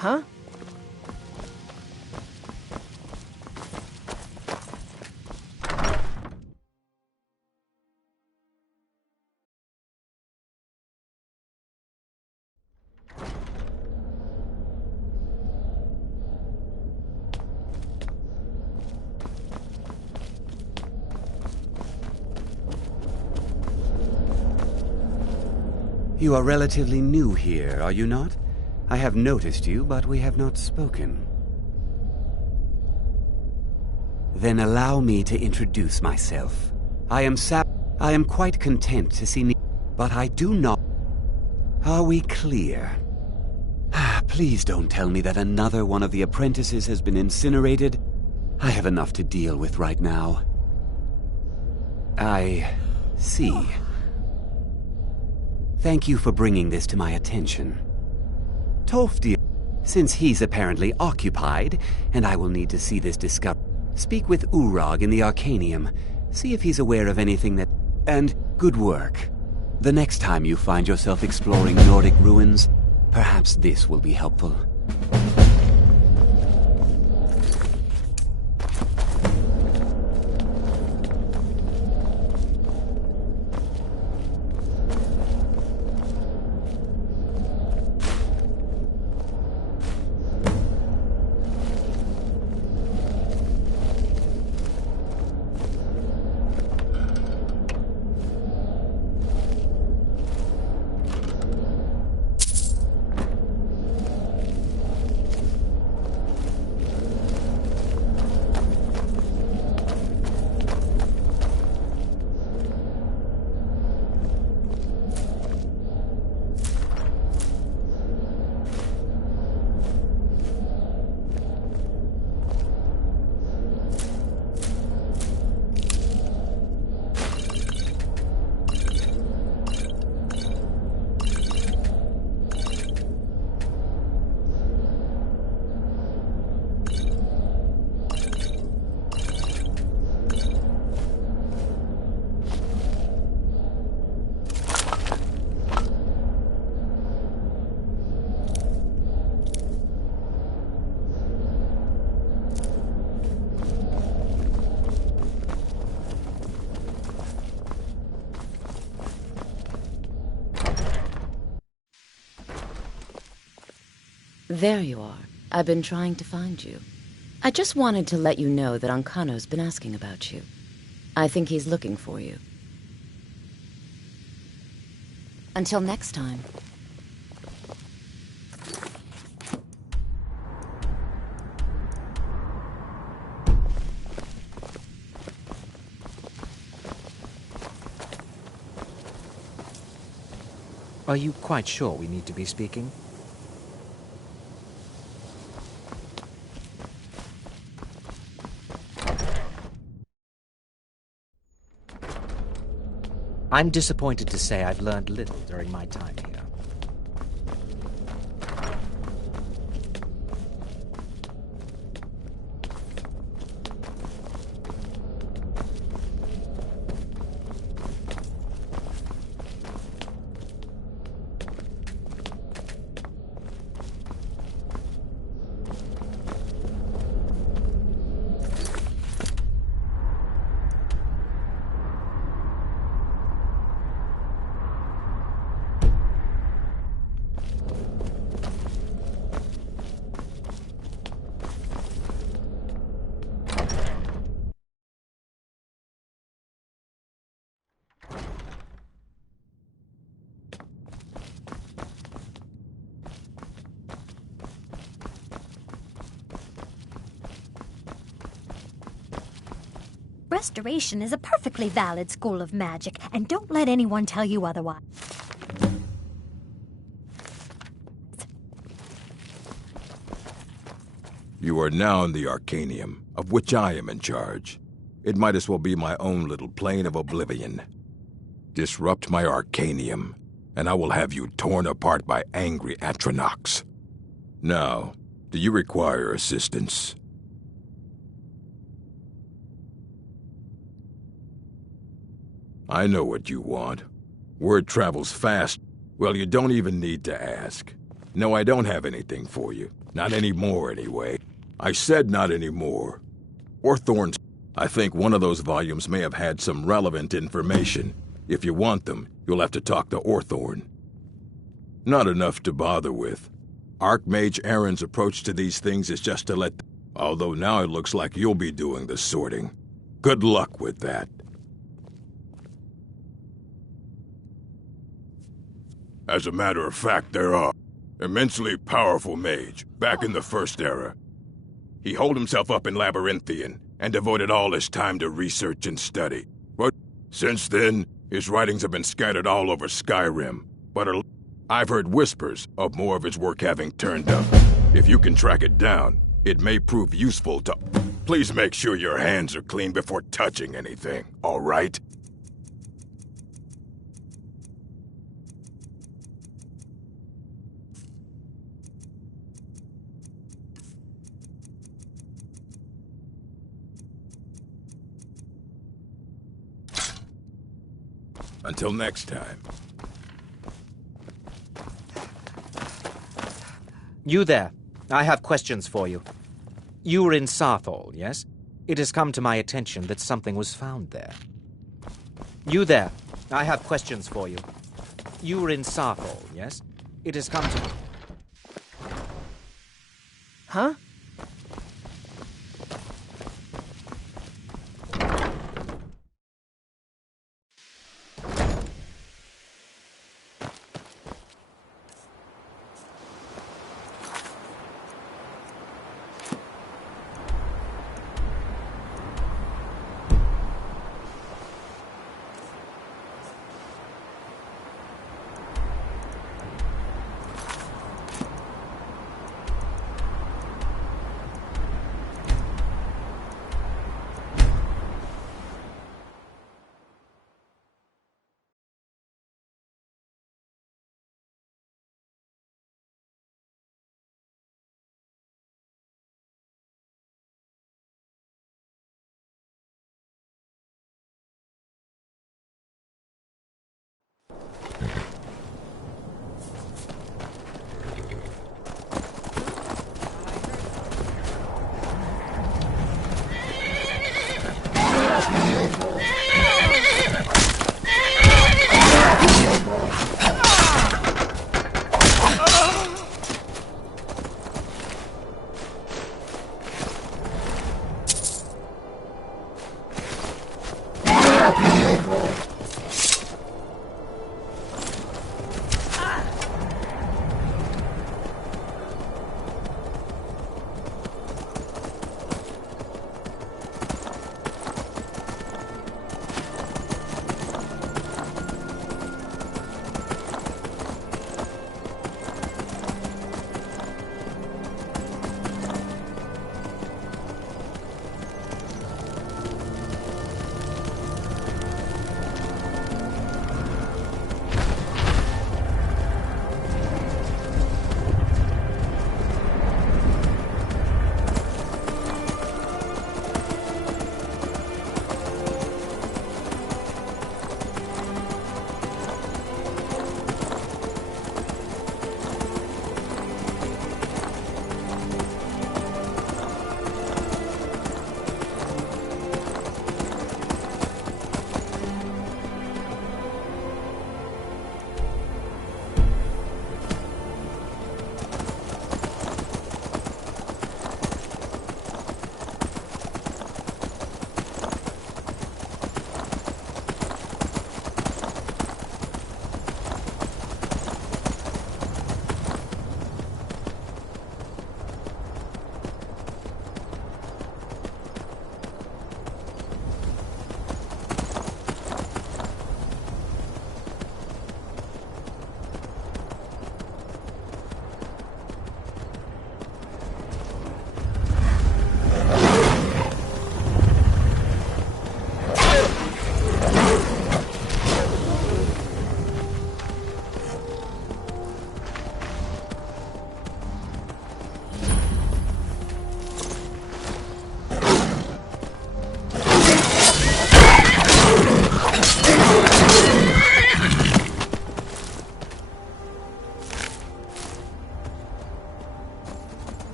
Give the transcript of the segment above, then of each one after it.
Huh? You are relatively new here, are you not? I have noticed you, but we have not spoken. Then allow me to introduce myself. I am quite content to see me, but I do not... Are we clear? Please don't tell me that another one of the apprentices has been incinerated. I have enough to deal with right now. I see. Thank you for bringing this to my attention. Tofdir, since he's apparently occupied, and I will need to see this discovery, speak with Urag in the Arcanium. See if he's aware of anything that... And good work. The next time you find yourself exploring Nordic ruins, perhaps this will be helpful. There you are. I've been trying to find you. I just wanted to let you know that Ancano's been asking about you. I think he's looking for you. Until next time. Are you quite sure we need to be speaking? I'm disappointed to say I've learned little during my time here. Restoration is a perfectly valid school of magic, and don't let anyone tell you otherwise. You are now in the Arcanium, of which I am in charge. It might as well be my own little plane of oblivion. Disrupt my Arcanium, and I will have you torn apart by angry Atronachs. Now, do you require assistance? I know what you want. Word travels fast. Well, you don't even need to ask. No, I don't have anything for you. Not anymore, anyway. I said not anymore. Orthorn's... I think one of those volumes may have had some relevant information. If you want them, you'll have to talk to Orthorn. Not enough to bother with. Archmage Aaron's approach to these things is just to let... Although now it looks like you'll be doing the sorting. Good luck with that. As a matter of fact, there are. Immensely powerful mage, back in the First Era. He holed himself up in Labyrinthian, and devoted all his time to research and study. But since then, his writings have been scattered all over Skyrim. But I've heard whispers of more of his work having turned up. If you can track it down, it may prove useful to... Please make sure your hands are clean before touching anything, all right? Until next time. You there. I have questions for you. You were in Sarthol, yes? It has come to my attention that something was found there. You there. I have questions for you. You were in Sarthol, yes? It has come to... Huh?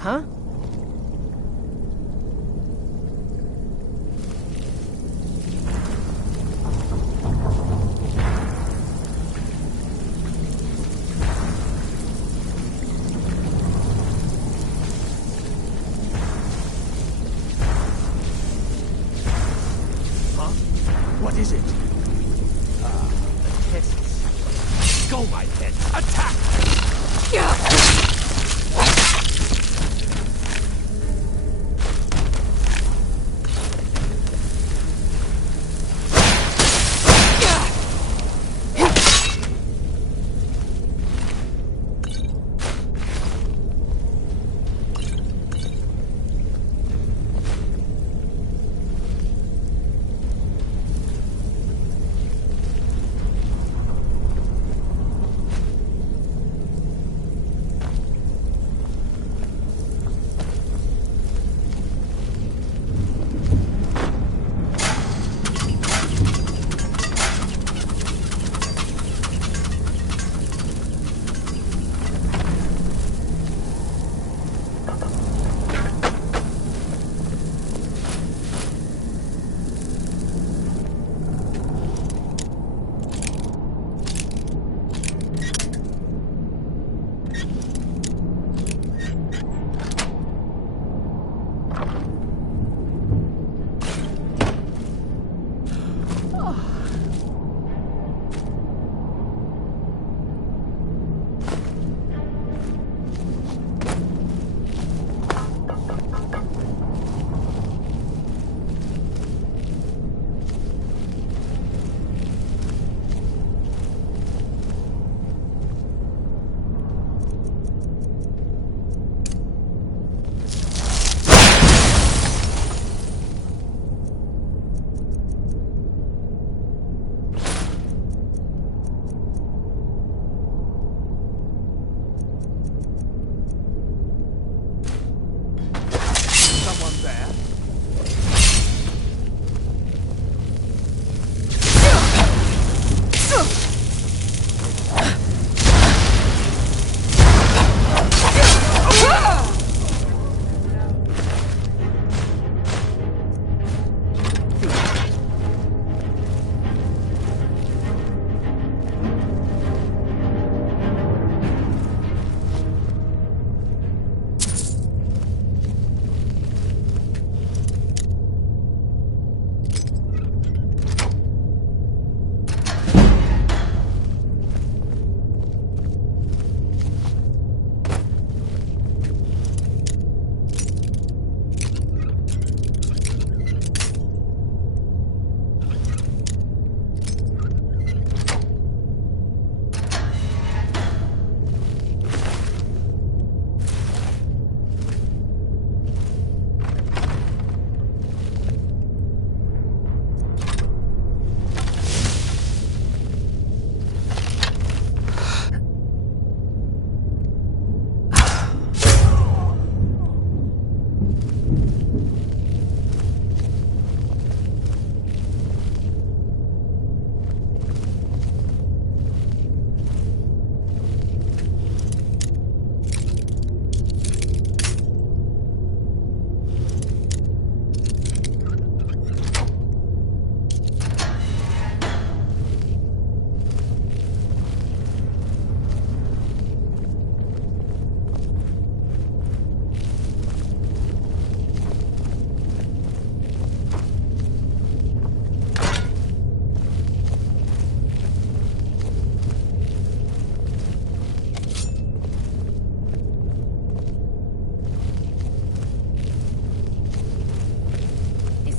Huh? What is it? The tests. Go, my pet! Attack!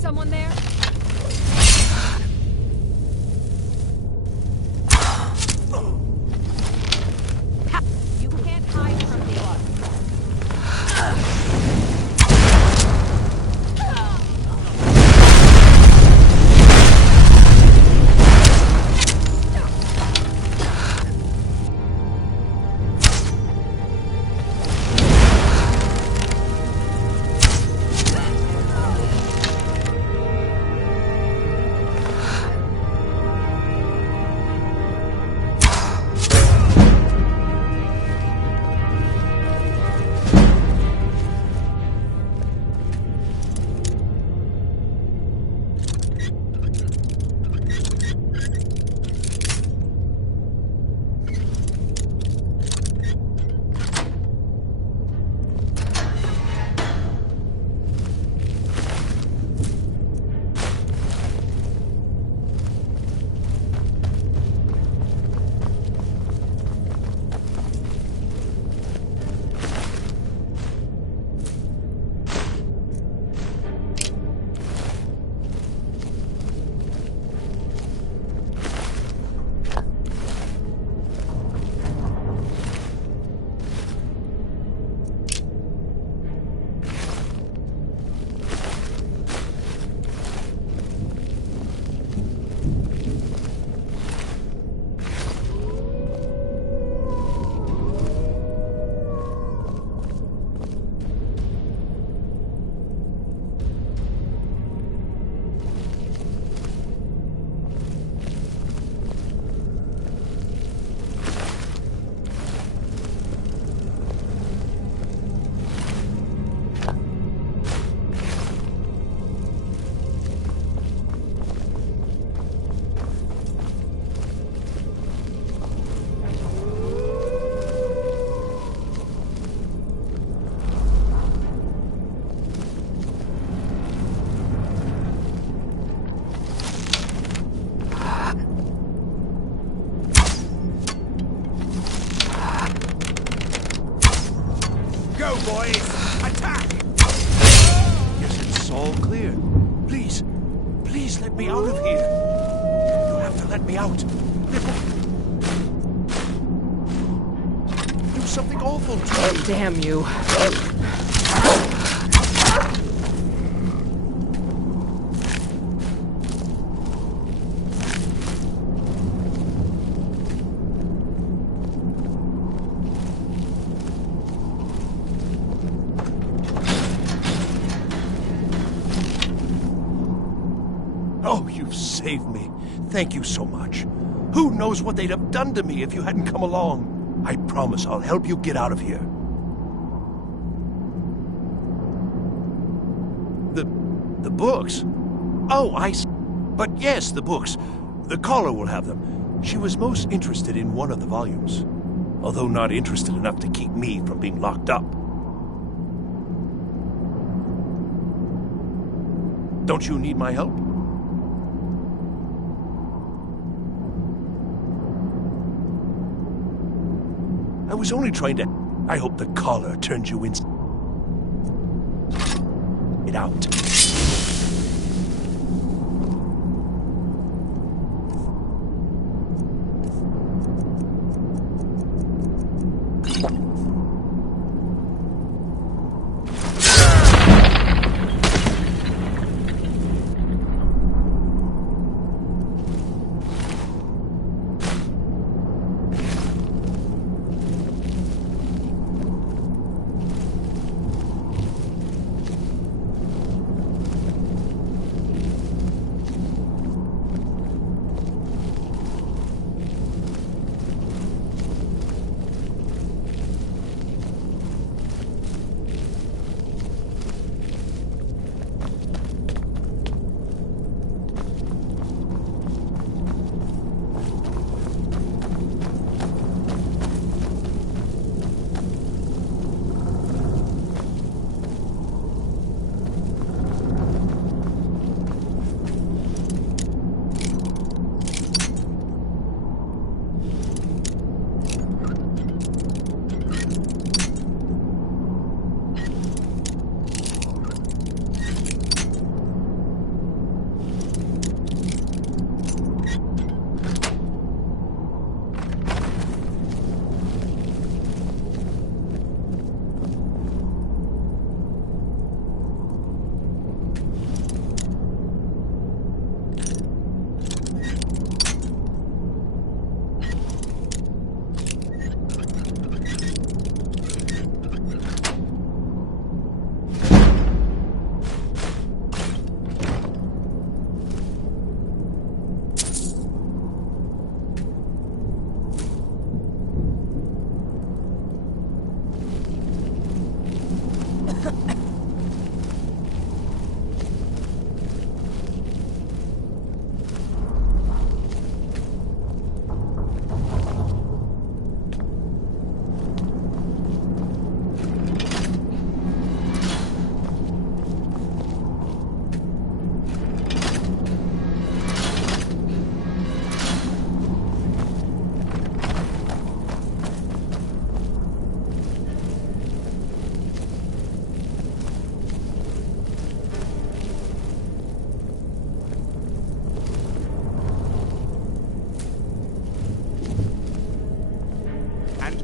Someone there? You can't hide from me. me out of here. You have to let me out. Do something awful to me. Damn you. Oh, you've saved me. Thank you so much. Who knows what they'd have done to me if you hadn't come along? I promise I'll help you get out of here. The books? Oh, But yes, the books. The caller will have them. She was most interested in one of the volumes, although not interested enough to keep me from being locked up. Don't you need my help? I was only trying to... I hope the caller turns you in... It out.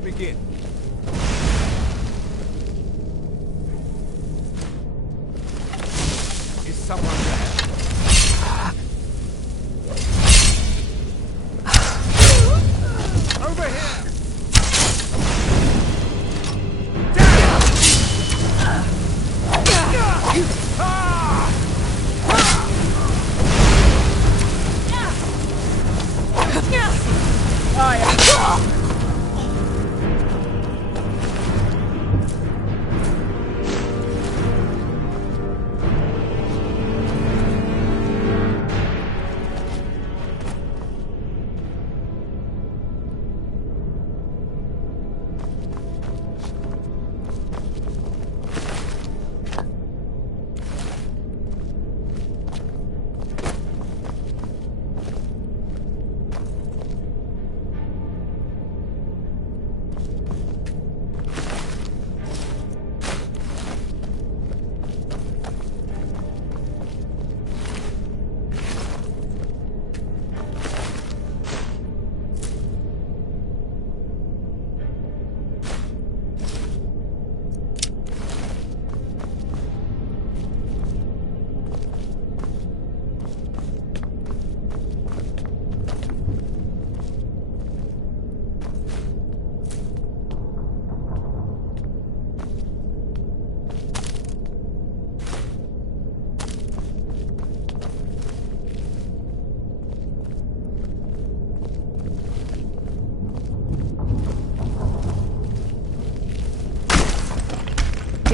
Begin. Is someone there? Over here!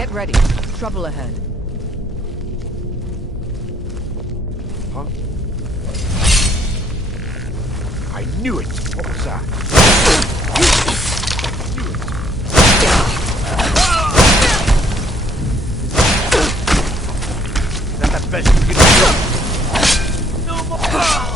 Get ready. Trouble ahead. Huh? I knew it! What was that? That's the best you can do! No more!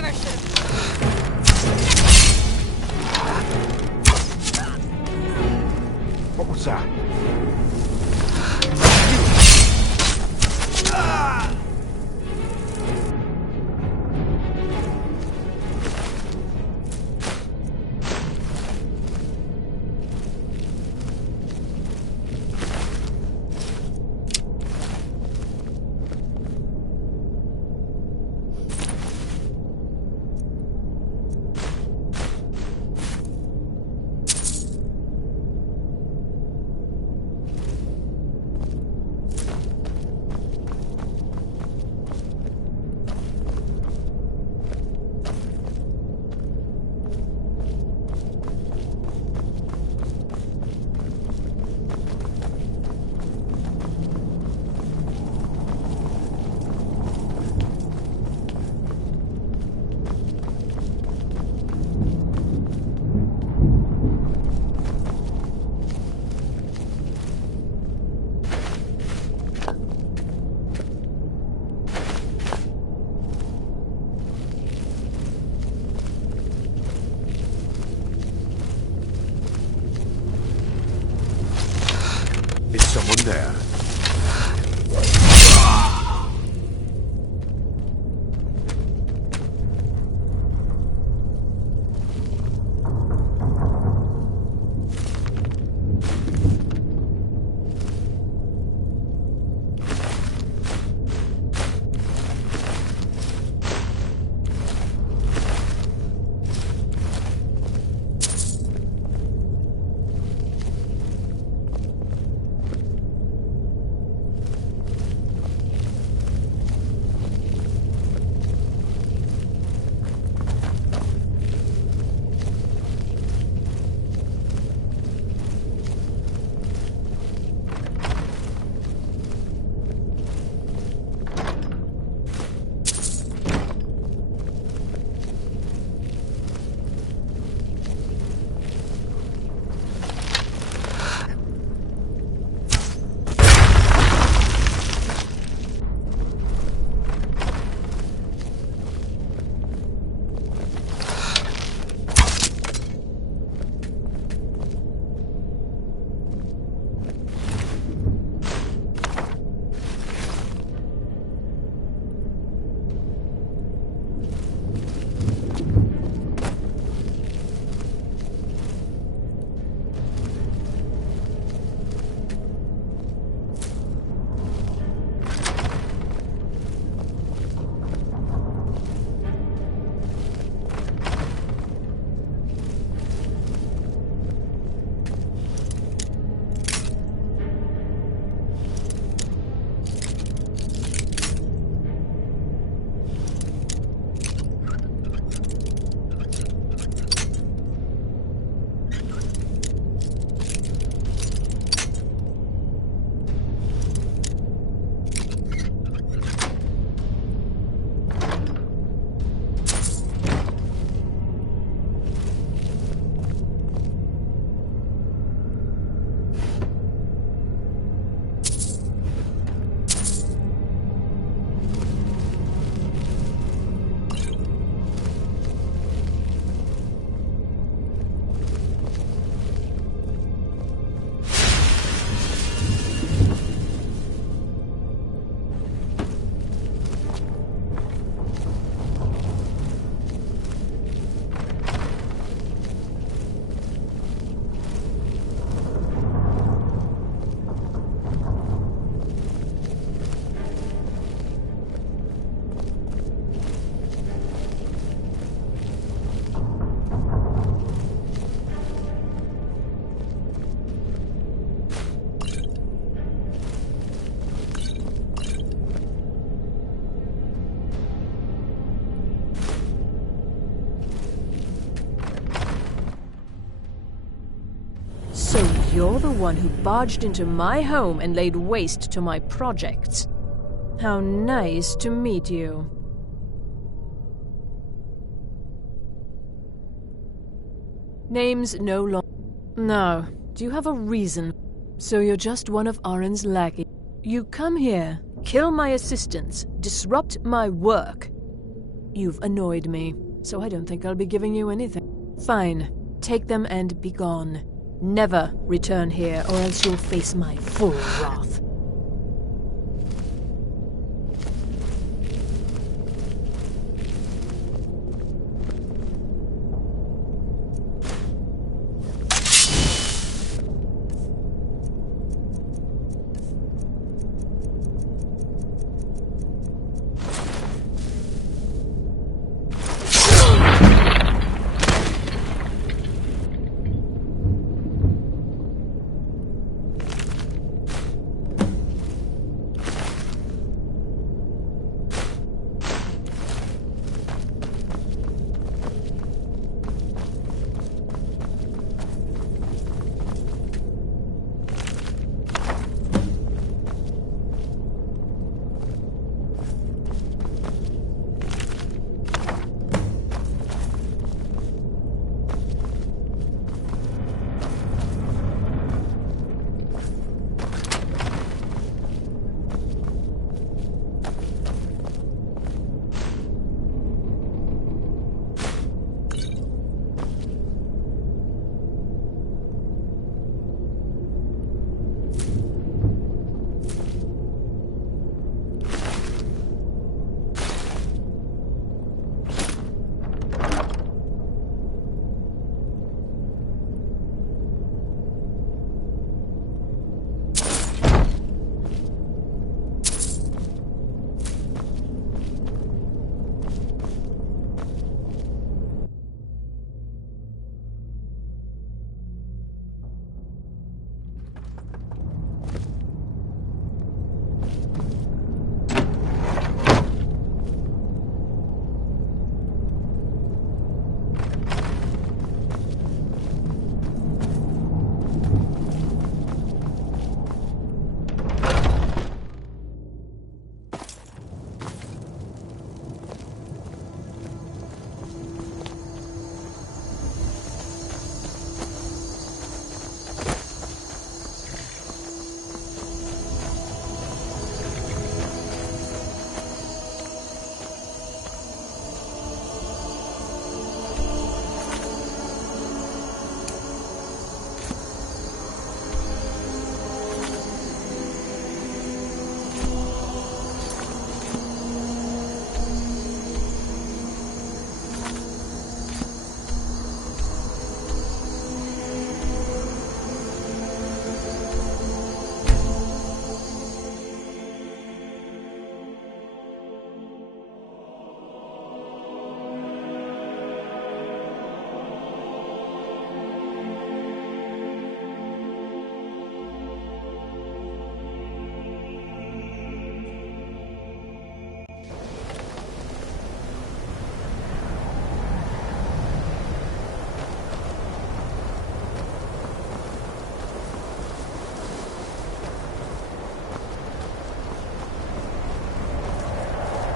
never should have. What was that? Is someone there? So you're the one who barged into my home and laid waste to my projects. How nice to meet you. Name's no longer... No. Do you have a reason? So you're just one of Arin's lackeys. You come here, kill my assistants, disrupt my work. You've annoyed me, so I don't think I'll be giving you anything. Fine. Take them and be gone. Never return here, or else you'll face my full wrath.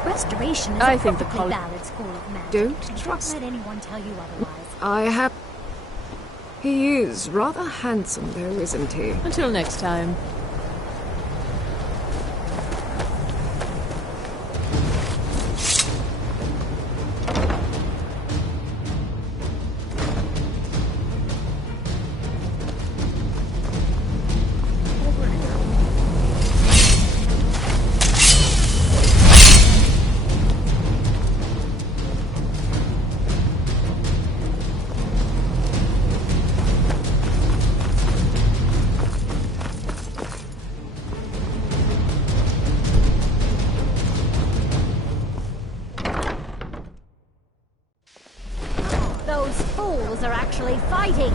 Restoration is I a think the perfectly college... valid school of magic. Don't trust... Don't let anyone tell you otherwise. I have... He is rather handsome, though, isn't he? Until next time. Those fools are actually fighting.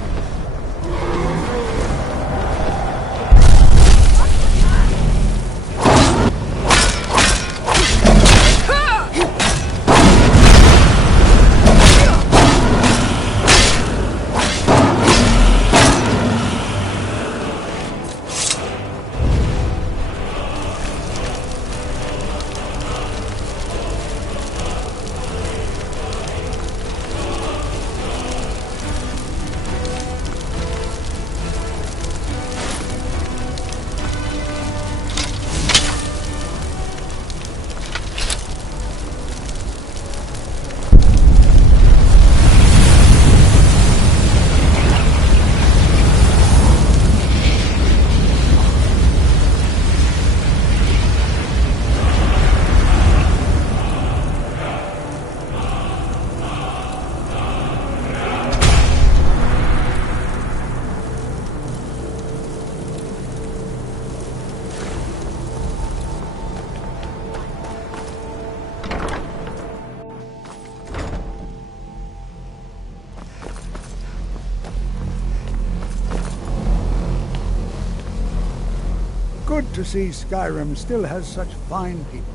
good to see Skyrim still has such fine people.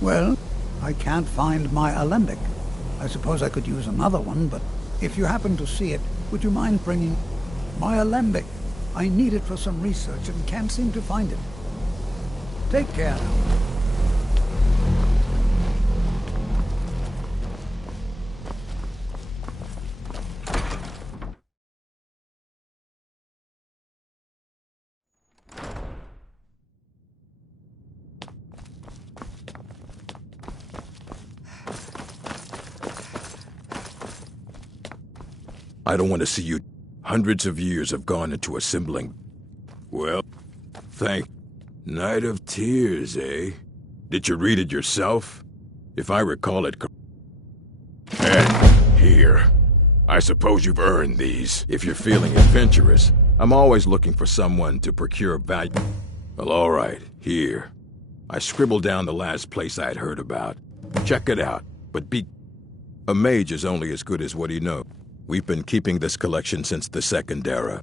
Well, I can't find my alembic. I suppose I could use another one, but if you happen to see it, would you mind bringing my alembic? I need it for some research and can't seem to find it. Take care now. I don't want to see you. Hundreds of years have gone into assembling. Well, thank... Night of Tears, eh? Did you read it yourself? If I recall it... And here. I suppose you've earned these. If you're feeling adventurous, I'm always looking for someone to procure value. Well, all right, here. I scribbled down the last place I had heard about. Check it out, but be... A mage is only as good as what he knows. We've been keeping this collection since the Second Era.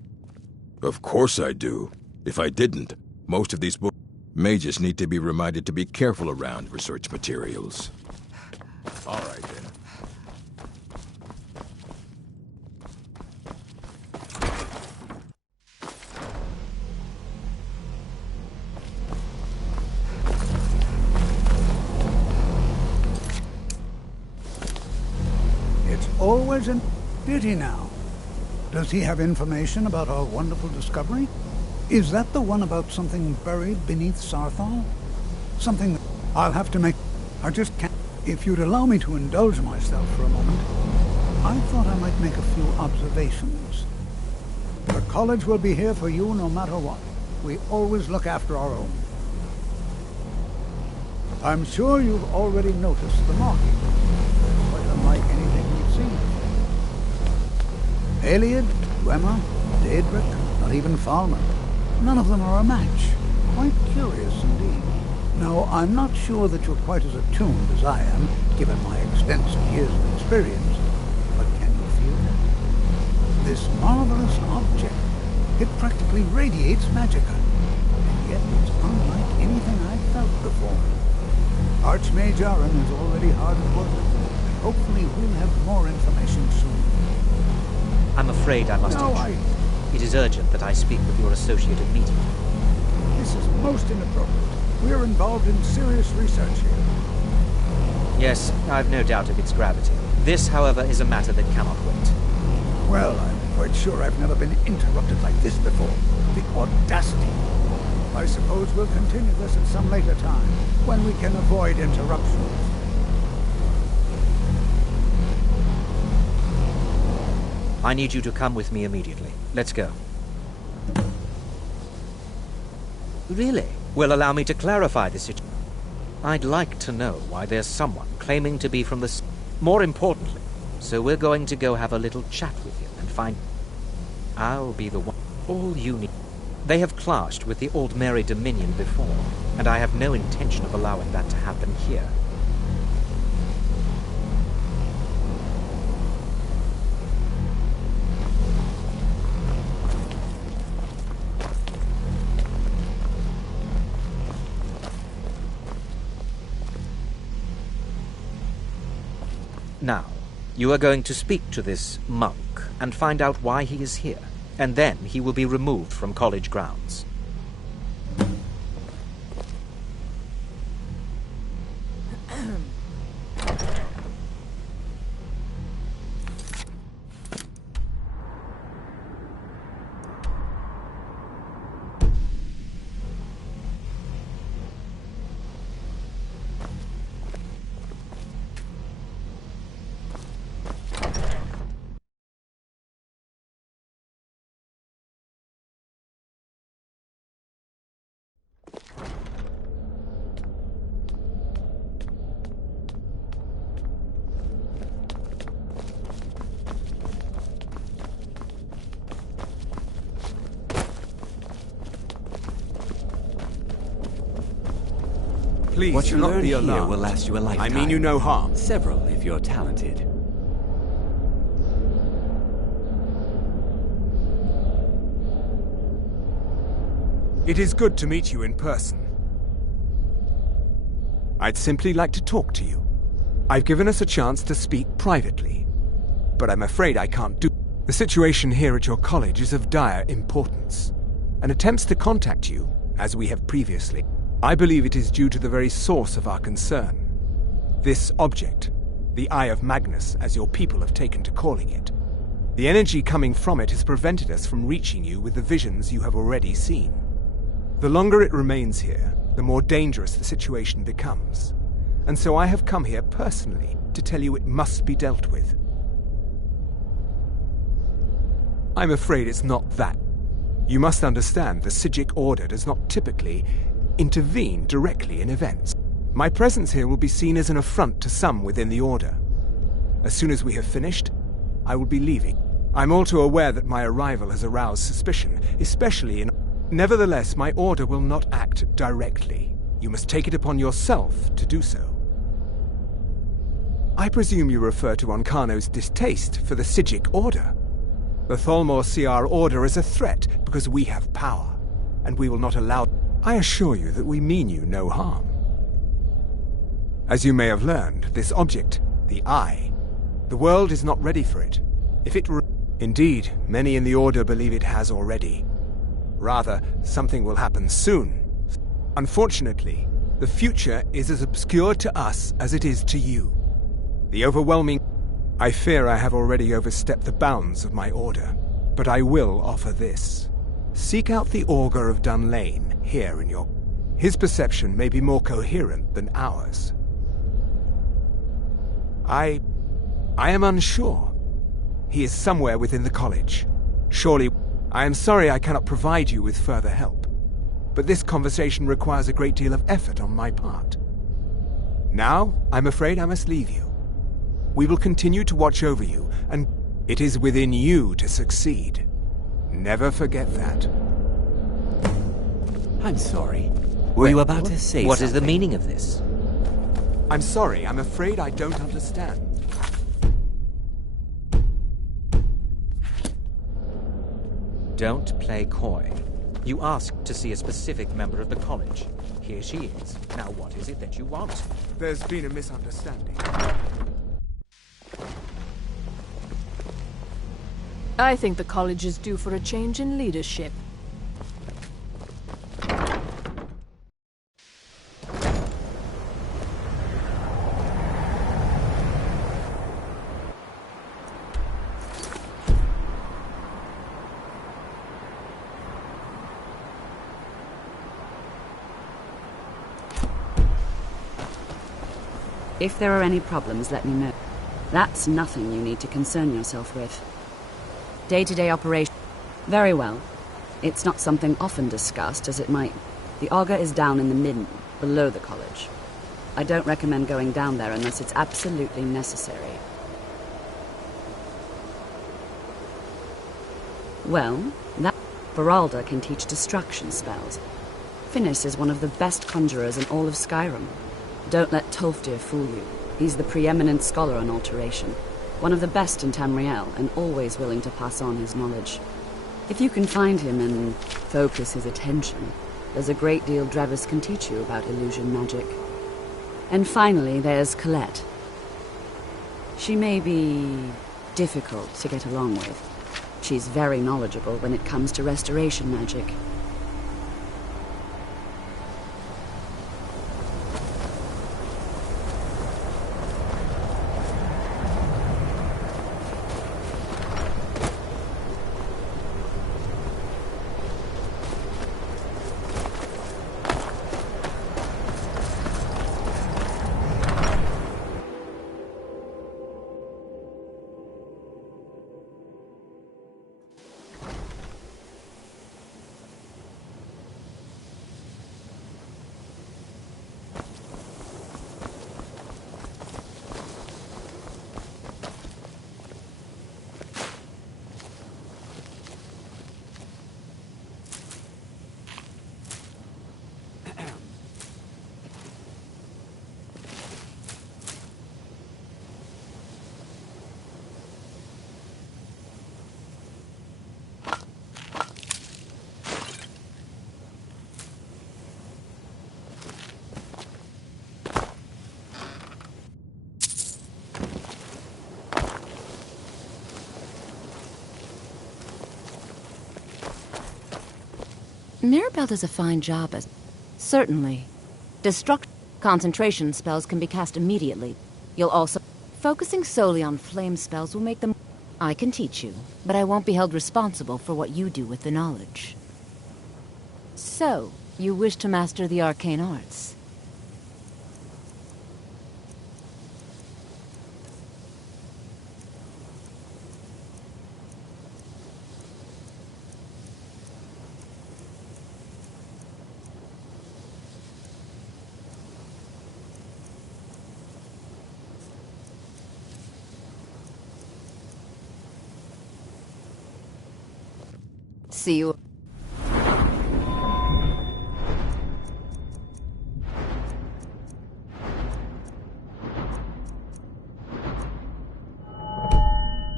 Of course I do. If I didn't, most of these books... Mages need to be reminded to be careful around research materials. All right, then. It's always an... Did he now? Does he have information about our wonderful discovery? Is that the one about something buried beneath Sarthal? Something that I'll have to make... I just can't... If you'd allow me to indulge myself for a moment, I thought I might make a few observations. The college will be here for you no matter what. We always look after our own. I'm sure you've already noticed the marking. Quite unlike anything we've seen before. Aliad, Dwemer, Daedric, not even Falmer. None of them are a match. Quite curious indeed. Now, I'm not sure that you're quite as attuned as I am, given my extensive years of experience, but can you feel that? This marvelous object, it practically radiates magicka, and yet it's unlike anything I've felt before. Archmage Aaron is already hard at work, and hopefully we'll have more information soon. I'm afraid I must... No, It is urgent that I speak with your associate immediately. This is most inappropriate. We're involved in serious research here. Yes, I've no doubt of its gravity. This, however, is a matter that cannot wait. Well, I'm quite sure I've never been interrupted like this before. The audacity. I suppose we'll continue this at some later time, when we can avoid interruptions. I need you to come with me immediately. Let's go. Really? Well, allow me to clarify the situation. I'd like to know why there's someone claiming to be from the... More importantly, so we're going to go have a little chat with him and find... I'll be the one. All you need... They have clashed with the Aldmeri Dominion before, and I have no intention of allowing that to happen here. Now, you are going to speak to this monk and find out why he is here, and then he will be removed from college grounds. Please, what you do not learn be here alarmed. will last you a lifetime. I mean you no harm. Several, if you're talented. It is good to meet you in person. I'd simply like to talk to you. I've given us a chance to speak privately, but I'm afraid I can't do. The situation here at your college is of dire importance, and attempts to contact you, as we have previously, I believe it is due to the very source of our concern. This object, the Eye of Magnus, as your people have taken to calling it. The energy coming from it has prevented us from reaching you with the visions you have already seen. The longer it remains here, the more dangerous the situation becomes. And so I have come here personally to tell you it must be dealt with. I'm afraid it's not that. You must understand the Psijic Order does not typically intervene directly in events. My presence here will be seen as an affront to some within the Order. As soon as we have finished, I will be leaving. I'm all too aware that my arrival has aroused suspicion, especially in... Nevertheless, my Order will not act directly. You must take it upon yourself to do so. I presume you refer to Onkano's distaste for the Psijic Order. The Thalmor see our Order as a threat because we have power, and we will not allow... I assure you that we mean you no harm. As you may have learned, this object, the Eye, the world is not ready for it. If it were... Indeed, many in the Order believe it has already. Rather, something will happen soon. Unfortunately, the future is as obscure to us as it is to you. The overwhelming... I fear I have already overstepped the bounds of my Order, but I will offer this. Seek out the Augur of Dunlane here in your... His perception may be more coherent than ours. I am unsure. He is somewhere within the college. Surely, I am sorry I cannot provide you with further help, but this conversation requires a great deal of effort on my part. Now, I'm afraid I must leave you. We will continue to watch over you, and it is within you to succeed. Never forget that. I'm sorry. Were you about to say What something? is the meaning of this? I'm sorry, I'm afraid I don't understand. Don't play coy. You asked to see a specific member of the college. Here she is. Now what is it that you want? There's been a misunderstanding. I think the college is due for a change in leadership. If there are any problems, let me know. That's nothing you need to concern yourself with. Day-to-day operation. Very well. It's not something often discussed, as it might. The Augur is down in the midden, below the college. I don't recommend going down there unless it's absolutely necessary. Well, that Beralda can teach destruction spells. Finis is one of the best conjurers in all of Skyrim. Don't let Tolfdir fool you. He's the preeminent scholar on alteration, one of the best in Tamriel, and always willing to pass on his knowledge. If you can find him and focus his attention, there's a great deal Drevis can teach you about illusion magic. And finally, there's Colette. She may be difficult to get along with. She's very knowledgeable when it comes to restoration magic. Mirabelle does a fine job as... Certainly. Destruct concentration spells can be cast immediately. You'll also... Focusing solely on flame spells will make them... I can teach you, but I won't be held responsible for what you do with the knowledge. So, you wish to master the arcane arts? See you.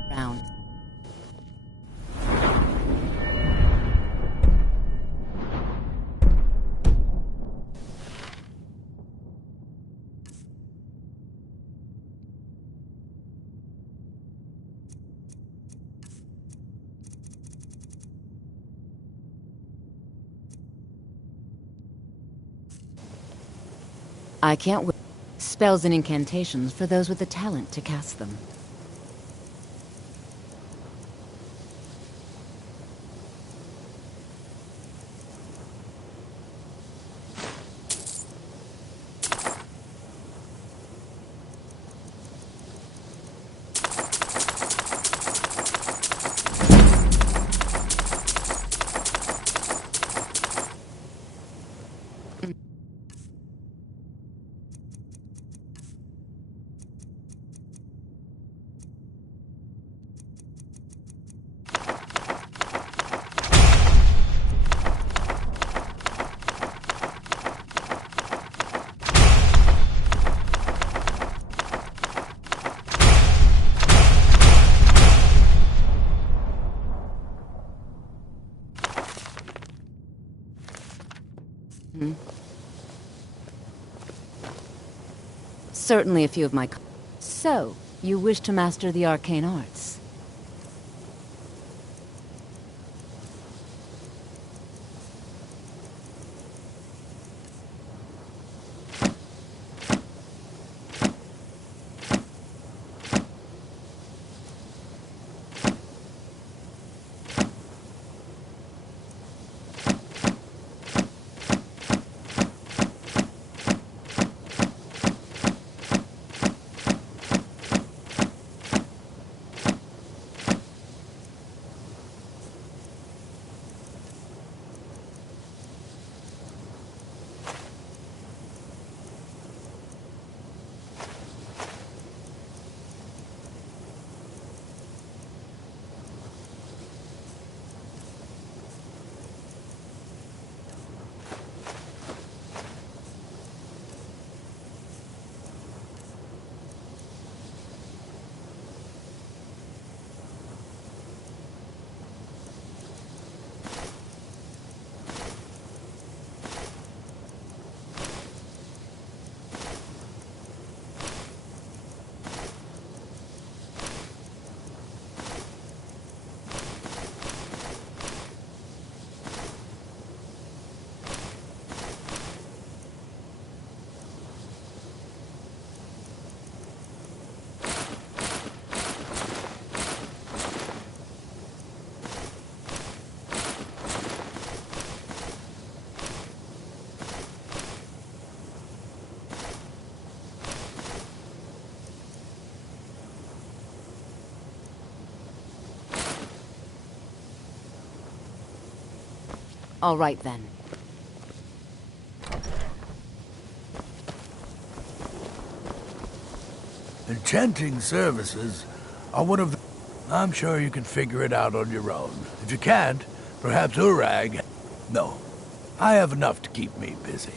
Round. I can't wait. Spells and incantations for those with the talent to cast them. Certainly a few of my... So, you wish to master the arcane arts? All right, then. Enchanting services are one of the... I'm sure you can figure it out on your own. If you can't, perhaps Urag... No, I have enough to keep me busy.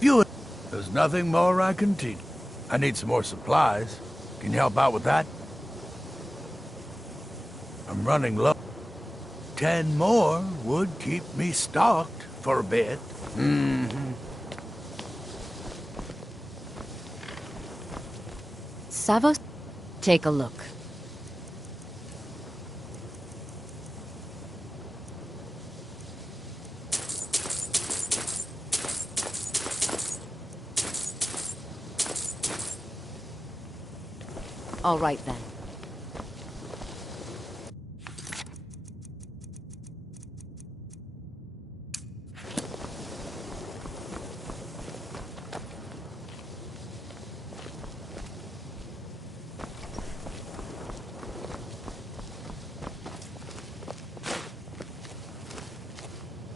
There's nothing more I can teach. I need some more supplies. Can you help out with that? I'm running low. 10 more would keep me stocked for a bit. Savos, take a look. All right then.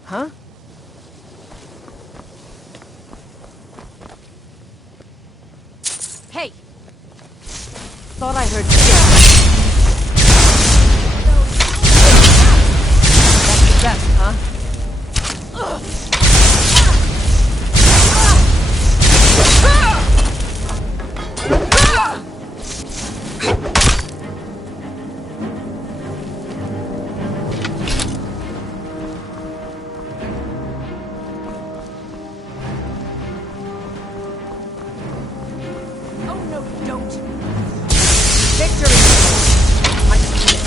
Huh? Hey! Thought I heard... That's the best, huh? Oh no, don't! Victory! I see it.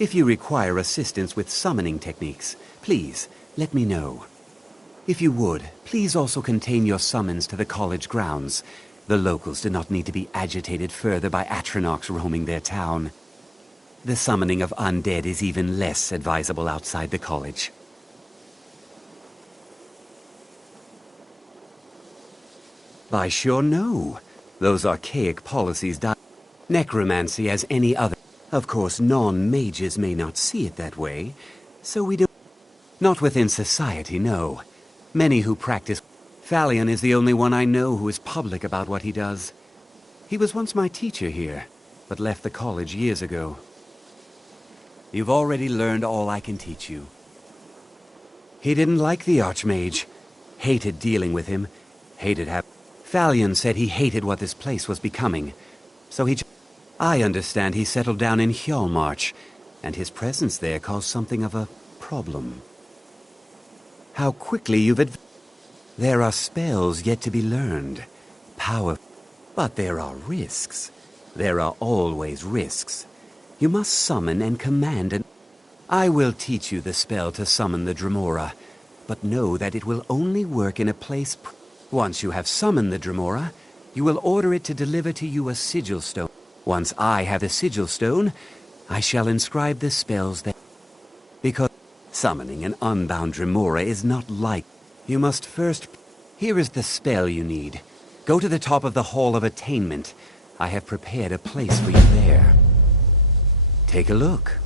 If you require assistance with summoning techniques, please let me know. If you would, please also contain your summons to the college grounds. The locals do not need to be agitated further by Atronachs roaming their town. The summoning of undead is even less advisable outside the college. By sure no. Those archaic policies die. Necromancy as any other. Of course, non-mages may not see it that way, so we don't... Not within society, no. Many who practice... Phalion is the only one I know who is public about what he does. He was once my teacher here, but left the college years ago. You've already learned all I can teach you. He didn't like the Archmage. Hated dealing with him. Hated Phalion said he hated what this place was becoming, so he... I understand he settled down in Hjalmarch, and his presence there caused something of a problem. How quickly you've There are spells yet to be learned. Power. But there are risks. There are always risks. You must summon and command and... I will teach you the spell to summon the Dremora, but know that it will only work in a place... Once you have summoned the Dremora, you will order it to deliver to you a sigil stone. Once I have the sigil stone, I shall inscribe the spells that... Because summoning an unbound Dremora is not like... You must first... Here is the spell you need. Go to the top of the Hall of Attainment. I have prepared a place for you there. Take a look.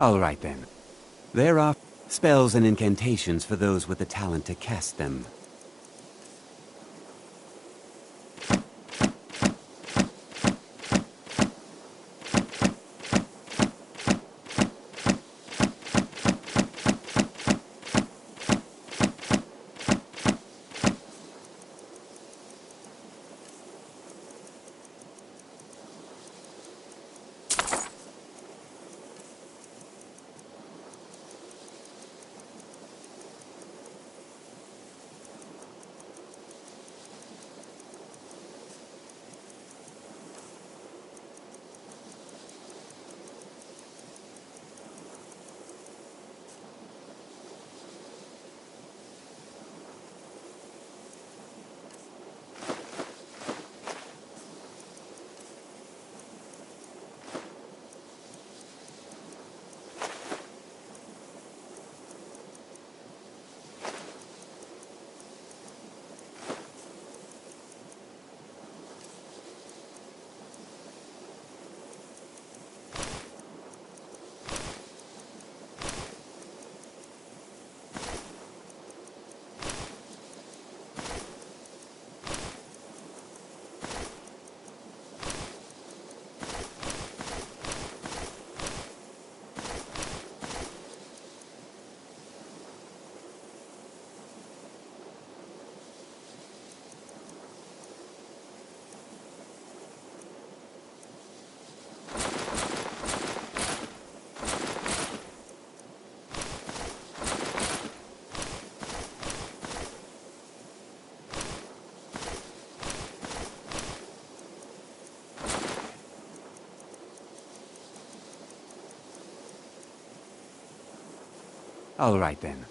All right, then. There are... Spells and incantations for those with the talent to cast them. All right, then.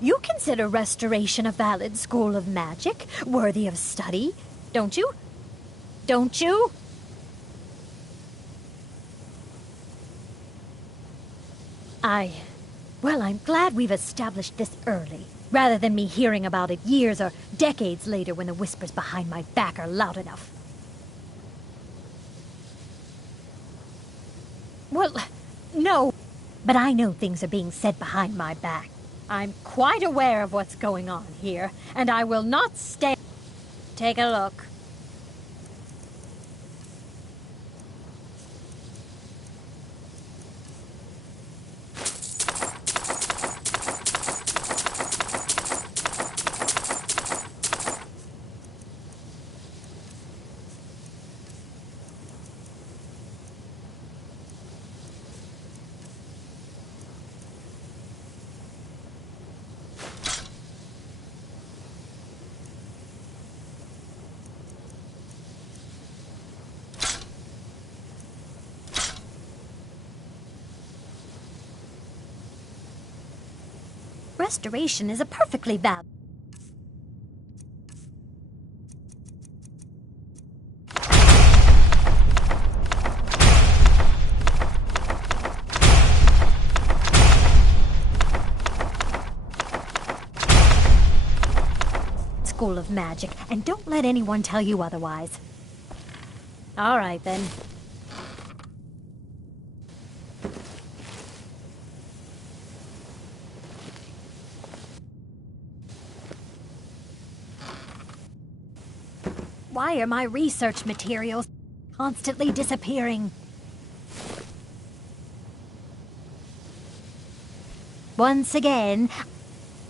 You consider restoration a valid school of magic, worthy of study, don't you? Don't you? Well, I'm glad we've established this early, rather than me hearing about it years or decades later when the whispers behind my back are loud enough. Well, no, but I know things are being said behind my back. I'm quite aware of what's going on here, and I will not stay. Take a look. Restoration is a perfectly valid. School of magic, and don't let anyone tell you otherwise. All right, then. Why are my research materials constantly disappearing? Once again,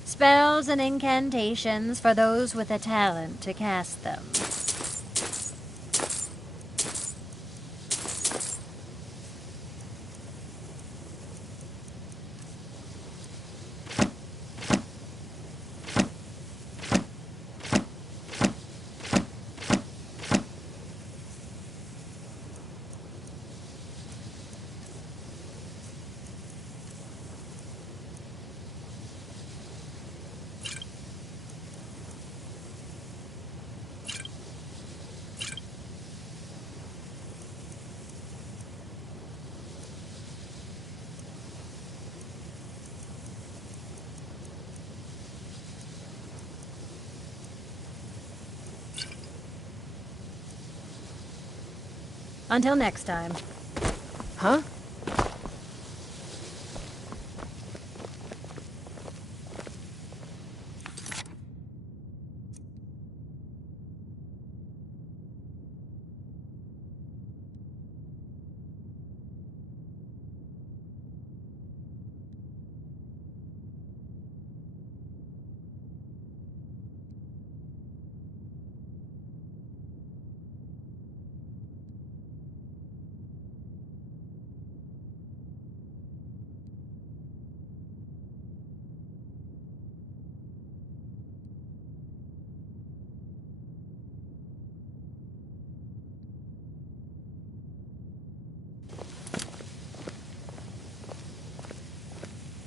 spells and incantations for those with a talent to cast them. Until next time. Huh?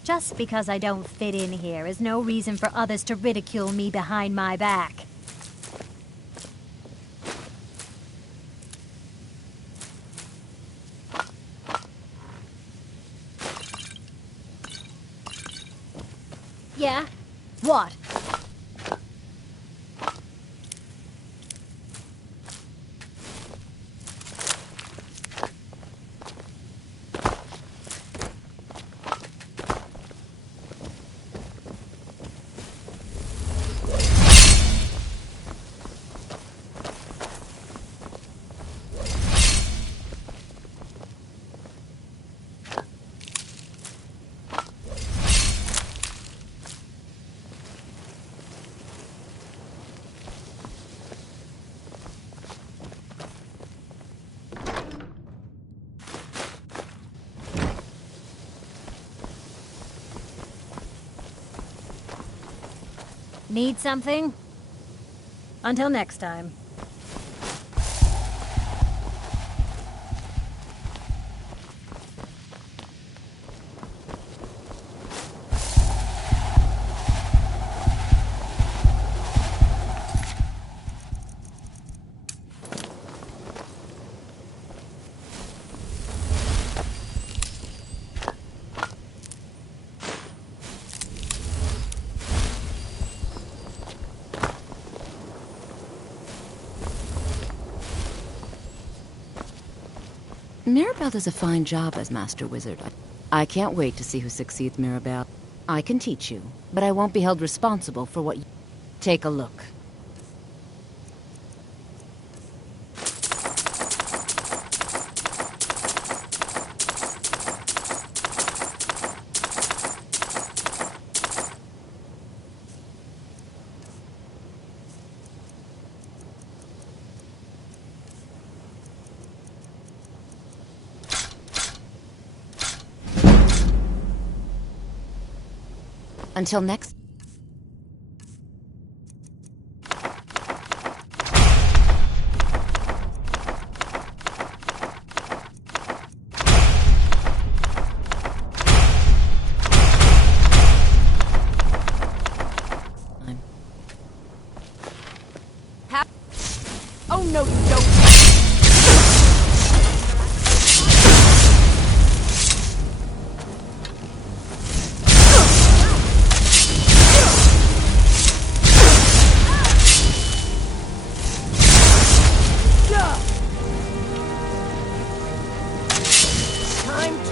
Just because I don't fit in here is no reason for others to ridicule me behind my back. Yeah? What? Need something? Until next time. Mirabelle does a fine job as Master Wizard. I can't wait to see who succeeds Mirabelle. I can teach you, but I won't be held responsible for what you... Take a look. Until next... Oh no, you don't!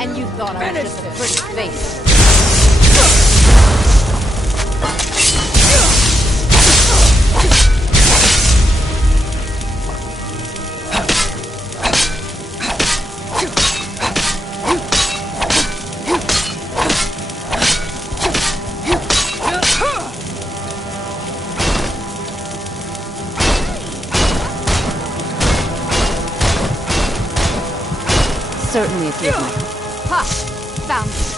And you thought I was just a pretty face. Certainly a good one. Ha! Found you.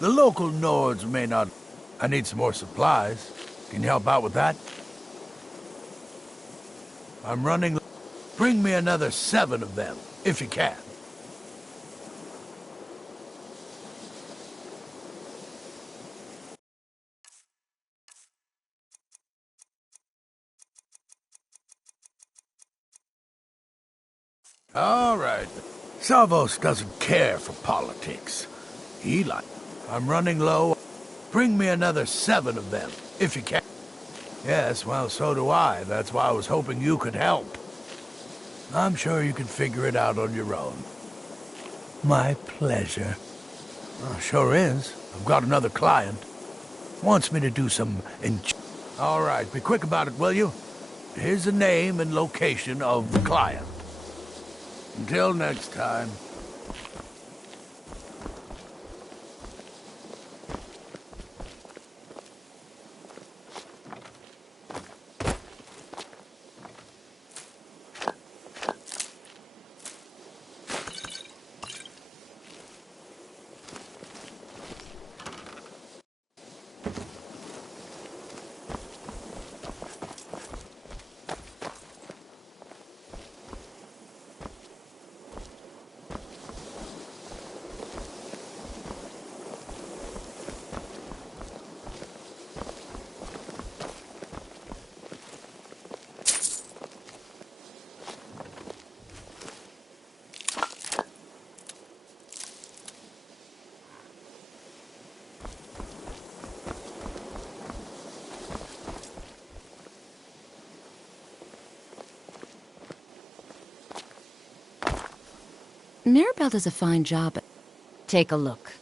The local Nords may not... I need some more supplies. Can you help out with that? I'm running... Bring me another 7 of them, if you can. All right. Savos doesn't care for politics. He like... I'm running low. Bring me another 7 of them, if you can. Yes, well, so do I. That's why I was hoping you could help. I'm sure you can figure it out on your own. My pleasure. Oh, sure is. I've got another client. Wants me to do some... All right, be quick about it, will you? Here's the name and location of the client. Until next time. Mirabelle does a fine job. Take a look.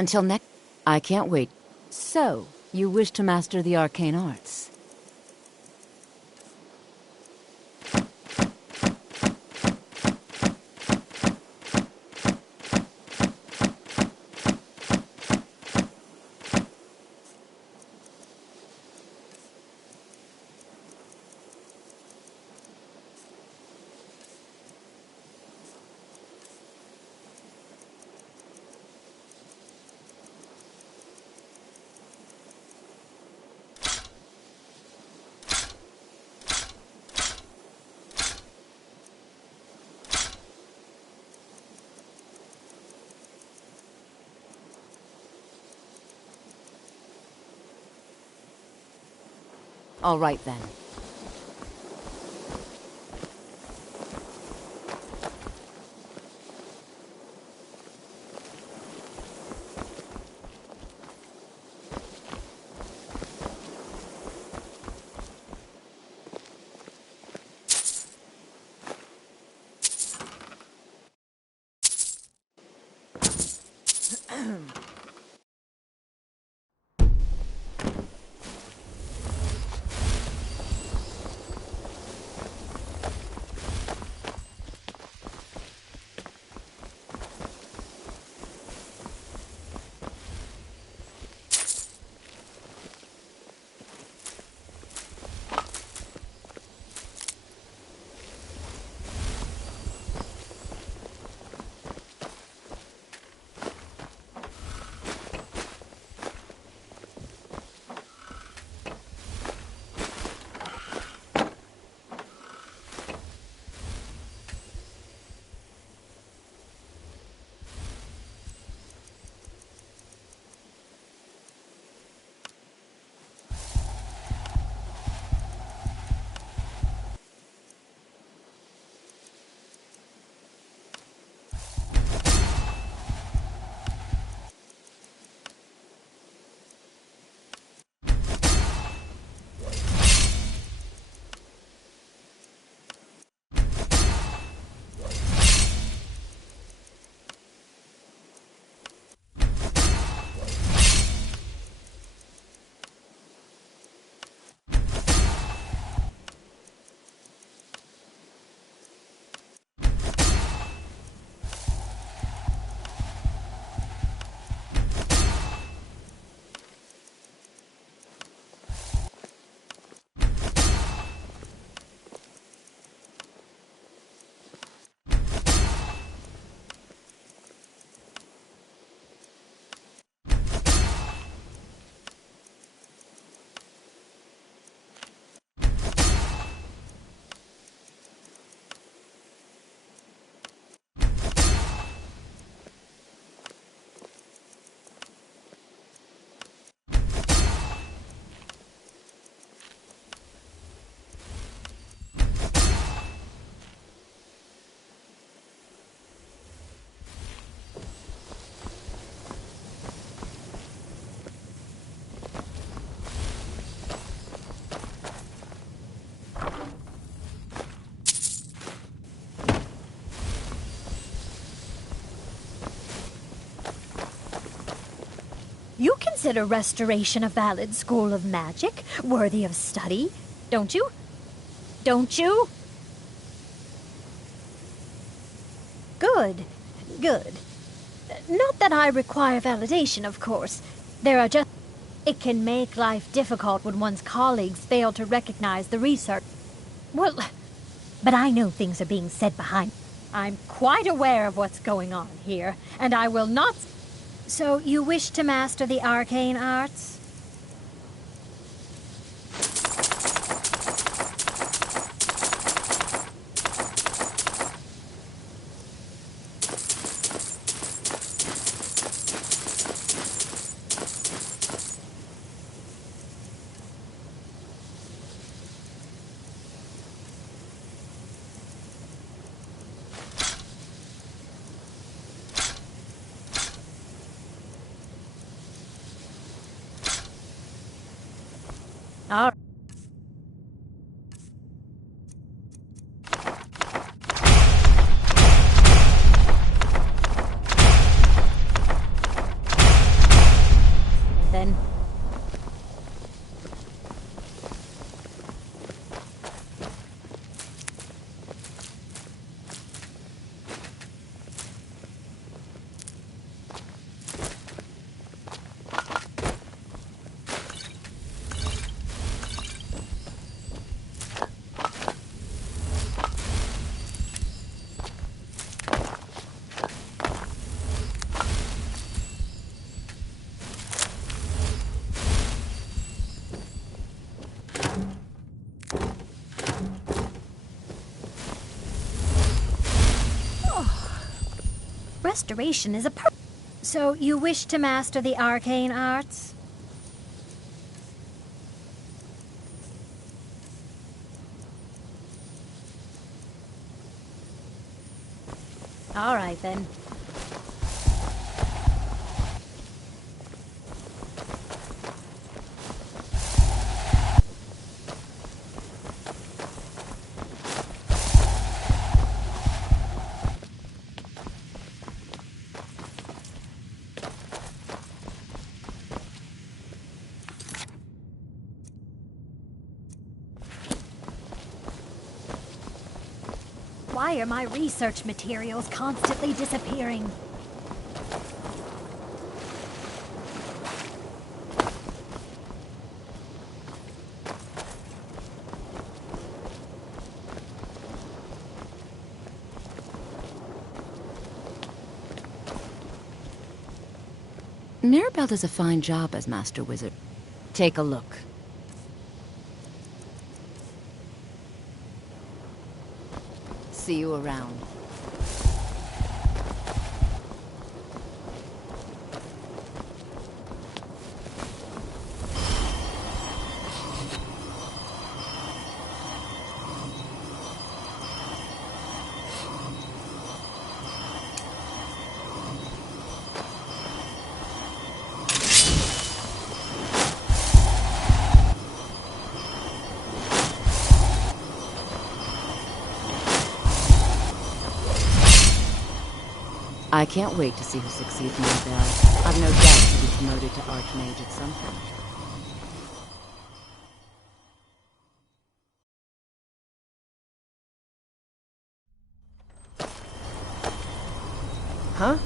Until next, I can't wait. So, you wish to master the arcane arts? All right, then. consider restoration a valid school of magic, worthy of study. Don't you? Don't you? Good. Good. Not that I require validation, of course. There are just... It can make life difficult when one's colleagues fail to recognize the research. Well, but I know things are being said behind. I'm quite aware of what's going on here, and I will not... So you wish to master the arcane arts? All right. Then. Restoration is a So you wish to master the arcane arts? All right, then. Why are my research materials constantly disappearing? Mirabelle does a fine job as Master Wizard. Take a look. See you around. I can't wait to see who succeeds Mirabelle. I've no doubt she'll be promoted to Archmage at some point. Huh?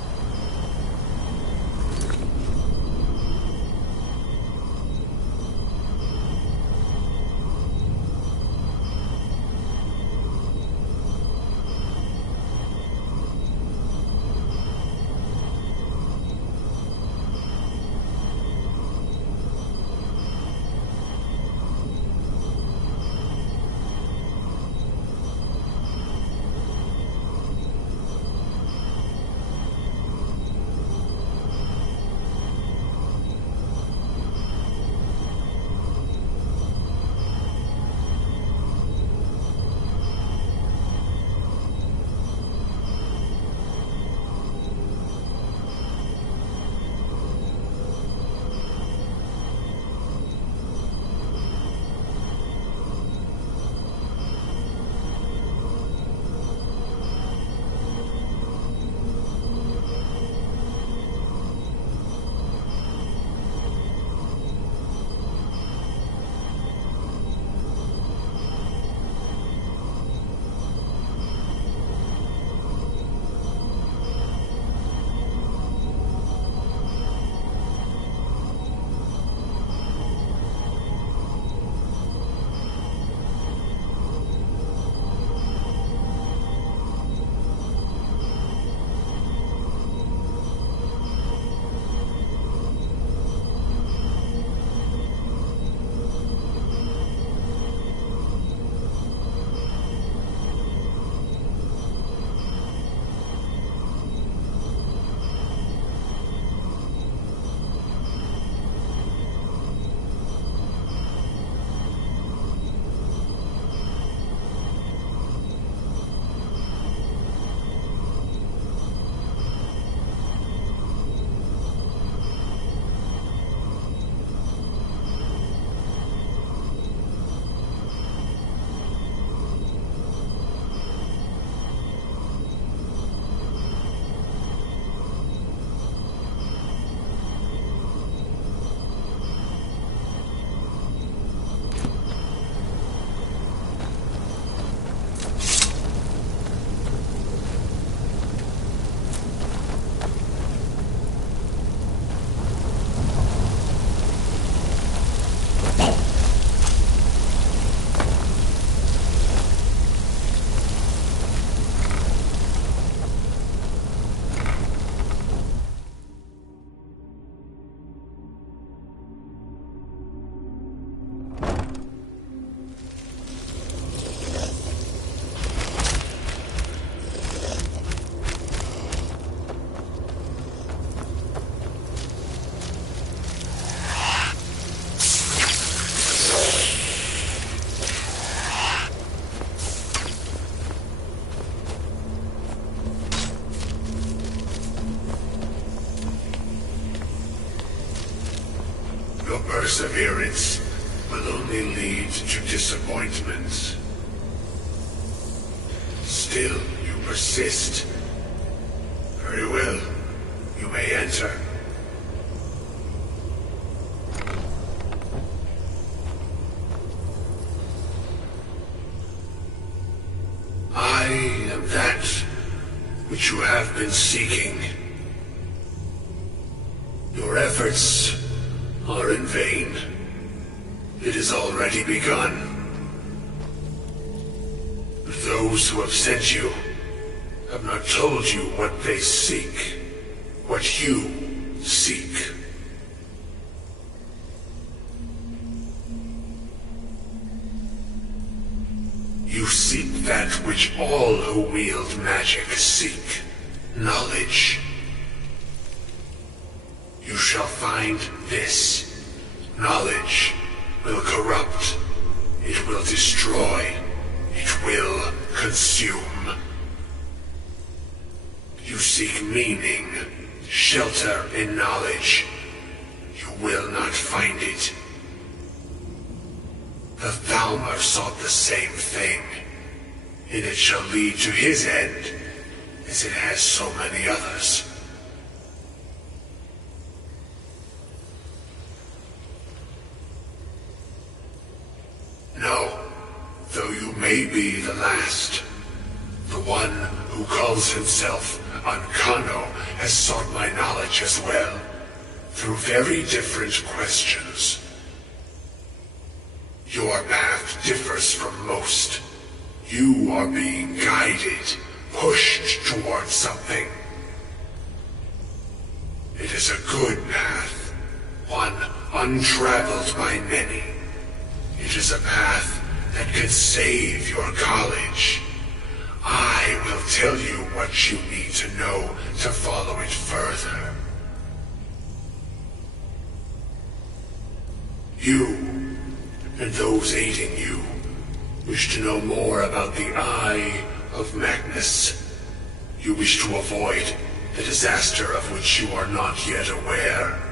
perseverance will only lead to disappointment. Still, you persist. Very well. You may enter. I am that which you have been seeking. Your efforts are in vain. It has already begun. Those who have sent you have not told you what they seek, what you seek. You seek that which all who wield magic seek, knowledge. You shall find this. Knowledge will corrupt. It will destroy. It will consume. You seek meaning, shelter in knowledge. You will not find it. The Thalmor sought the same thing, and it shall lead to his end, as it has so many others. No, though you may be the last, the one who calls himself Ancano has sought my knowledge as well, through very different questions. Your path differs from most. You are being guided, pushed towards something. It is a good path, one untraveled by many. It is a path that could save your college. I will tell you what you need to know to follow it further. You, and those aiding you, wish to know more about the Eye of Magnus. You wish to avoid the disaster of which you are not yet aware.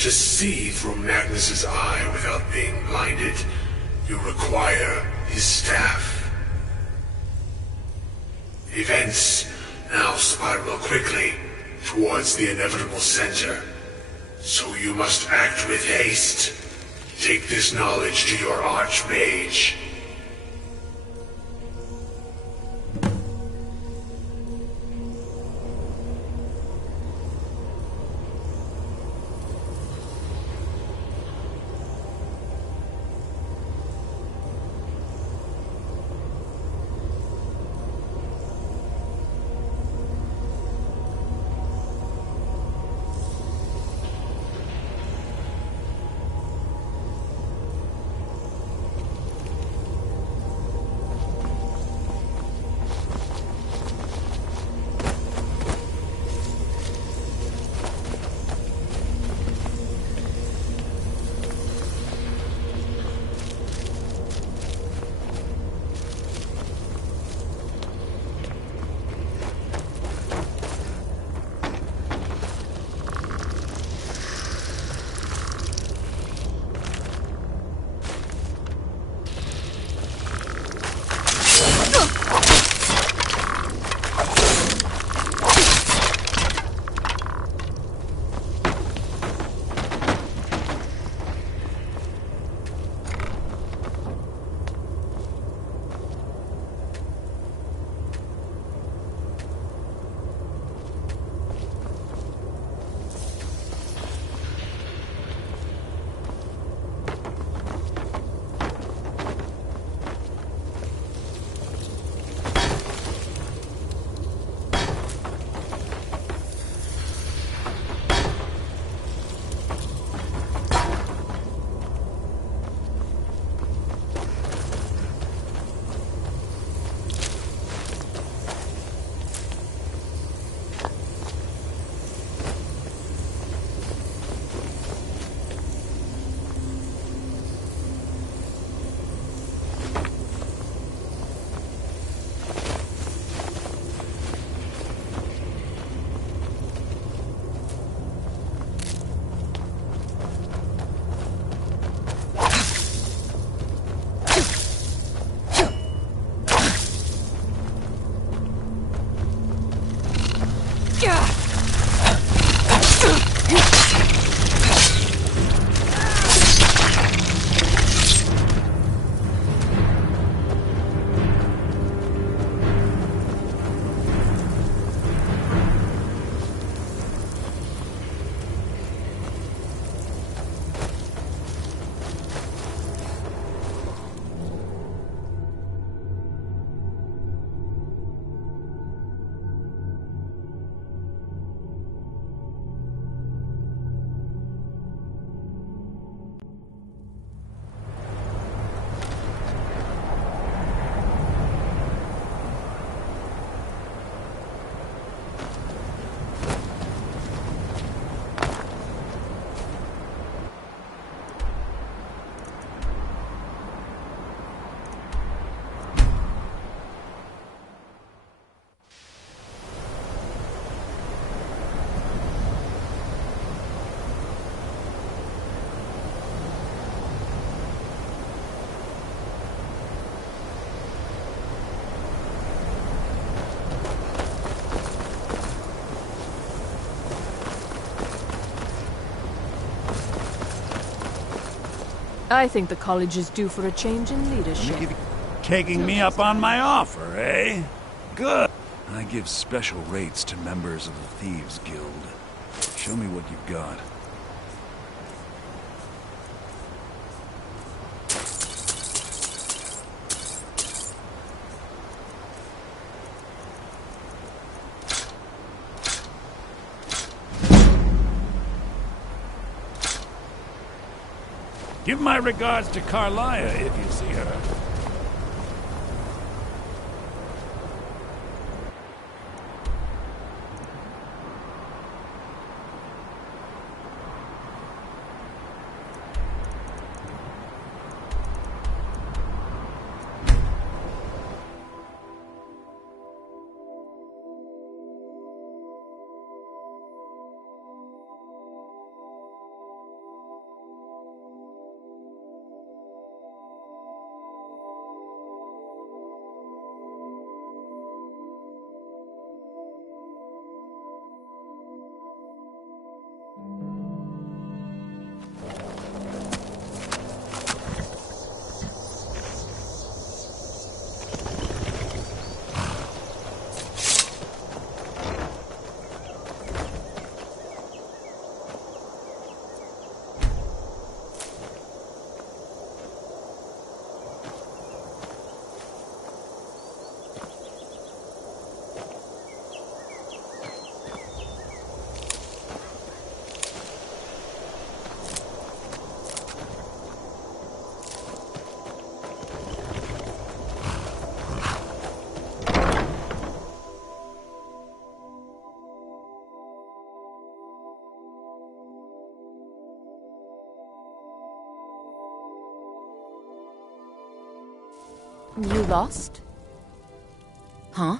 To see through Magnus's eye without being blinded, you require his staff. Events now spiral quickly towards the inevitable center, so you must act with haste. Take this knowledge to your Archmage. I think the college is due for a change in leadership. Taking me up on my offer, eh? Good. I give special rates to members of the Thieves Guild. Show me what you've got. Give my regards to Carlia if you see her. You lost? Huh?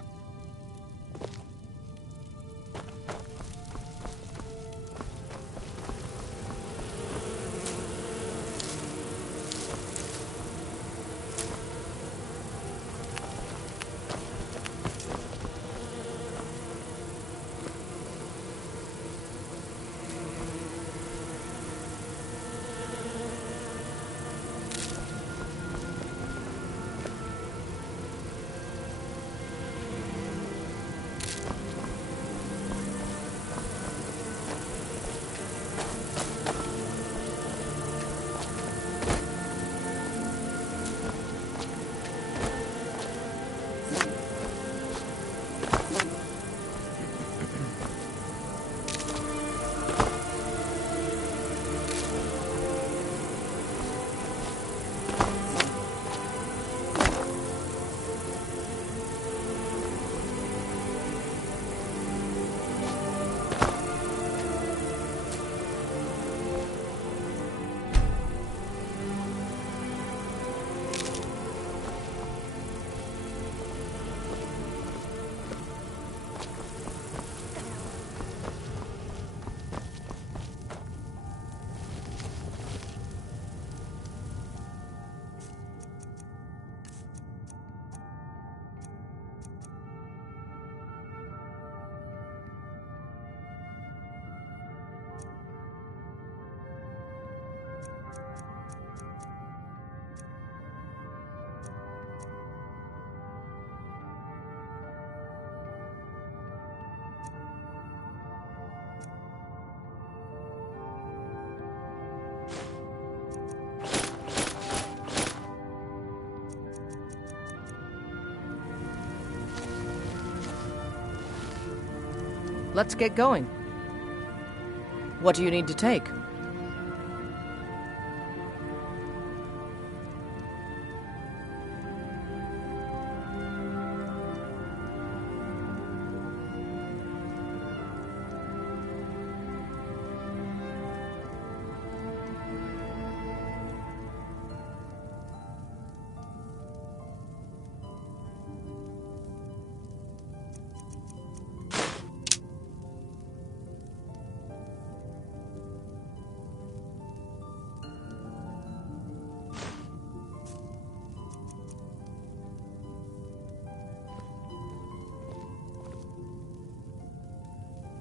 Let's get going. What do you need to take?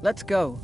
Let's go.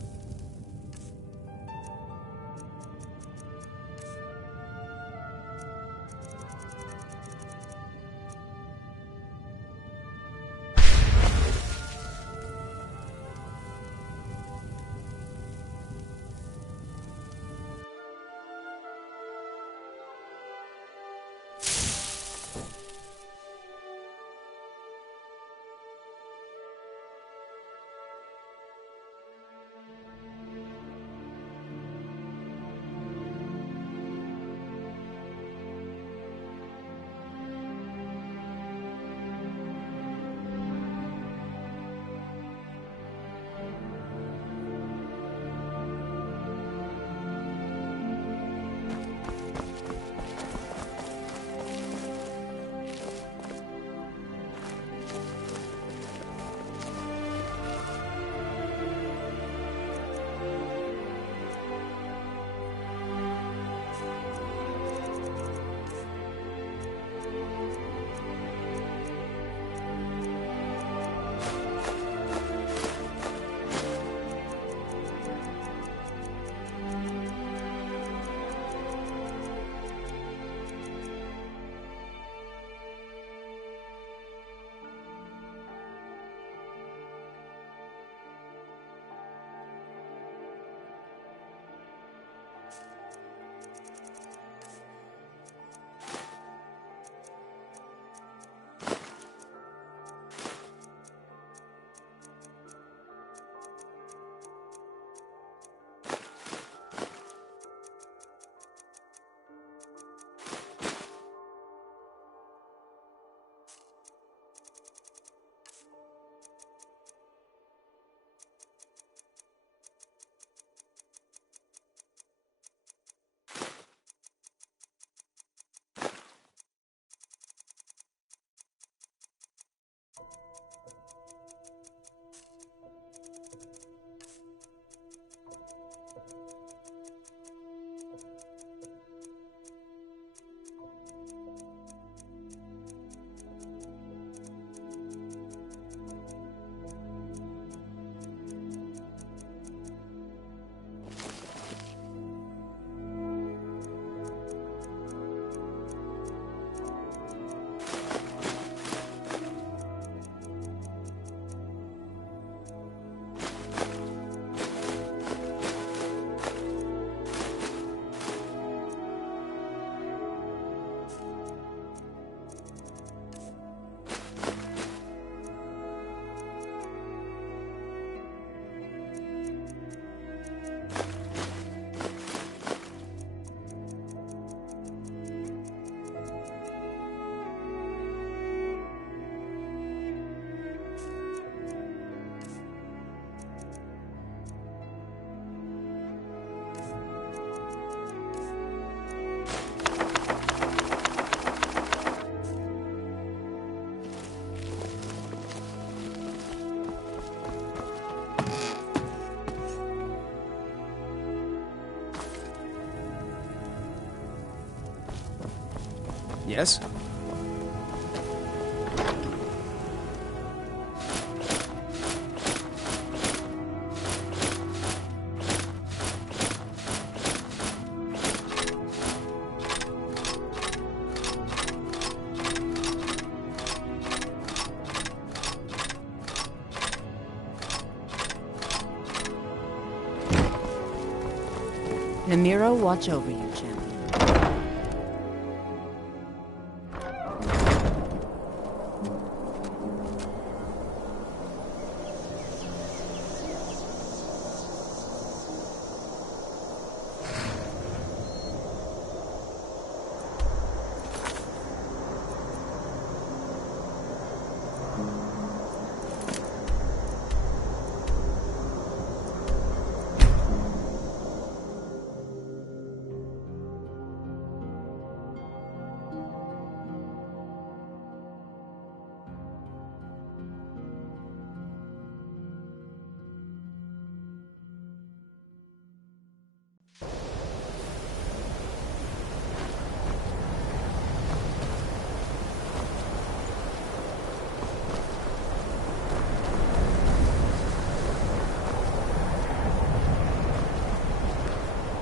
Yes? Namiro, watch over you, champion.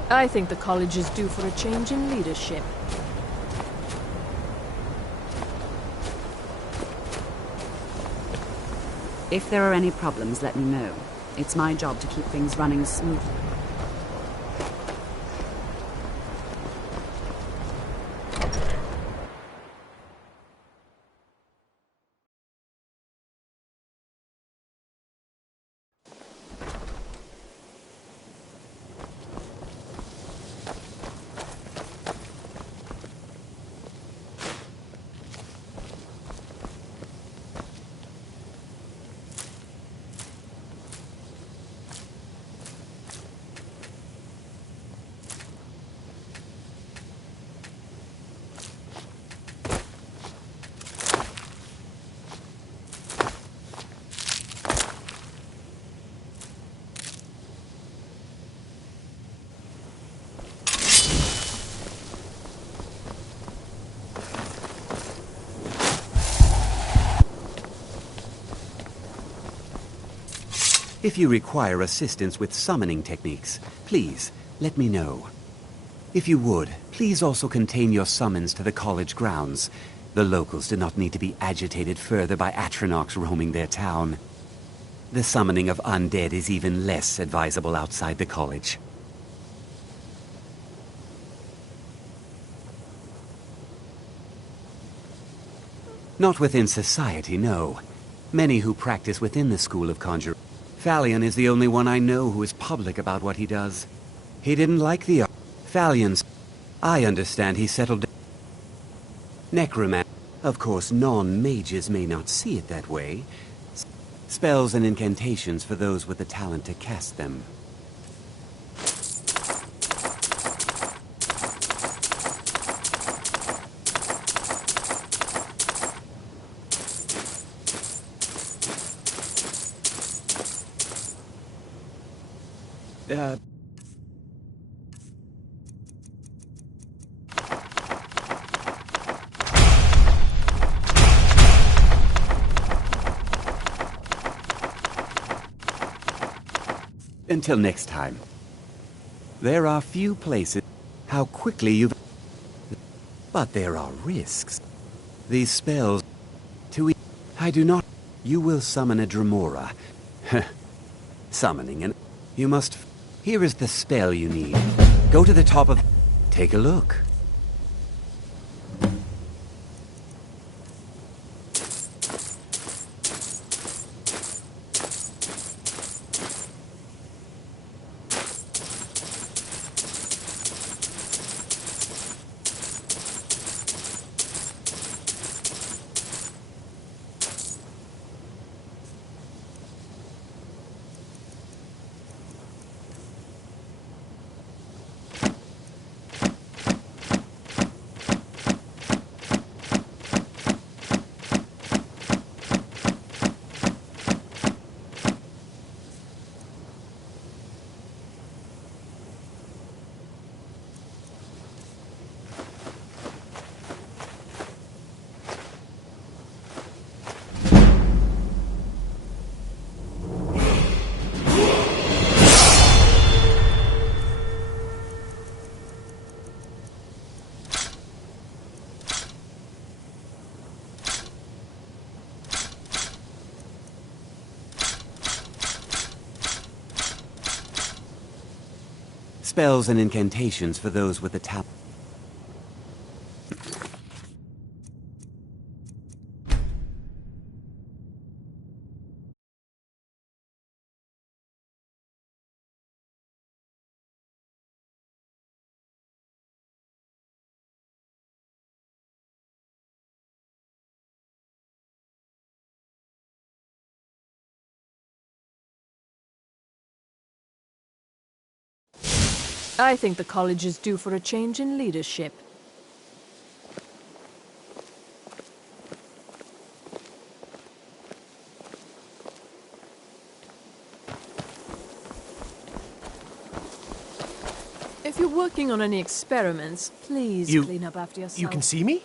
I think the college is due for a change in leadership. If there are any problems, let me know. It's my job to keep things running smoothly. If you require assistance with summoning techniques, please let me know. If you would, please also contain your summons to the college grounds. The locals do not need to be agitated further by Atronachs roaming their town. The summoning of undead is even less advisable outside the college. Not within society, no. Many who practice within the school of conjuring. Phalion is the only one I know who is public about what he does. He didn't like the Phalions. I understand he settled down. Necromancy. Of course, non-mages may not see it that way. Spells and incantations for those with the talent to cast them. Until next time. There are few places. How quickly you've... But there are risks. These spells... I do not... You will summon a Dremora. Summoning an... You must... Here is the spell you need. Go to the top of... Take a look. spells and incantations for those with the talent. I think the college is due for a change in leadership. If you're working on any experiments, please clean up after yourself. You can see me?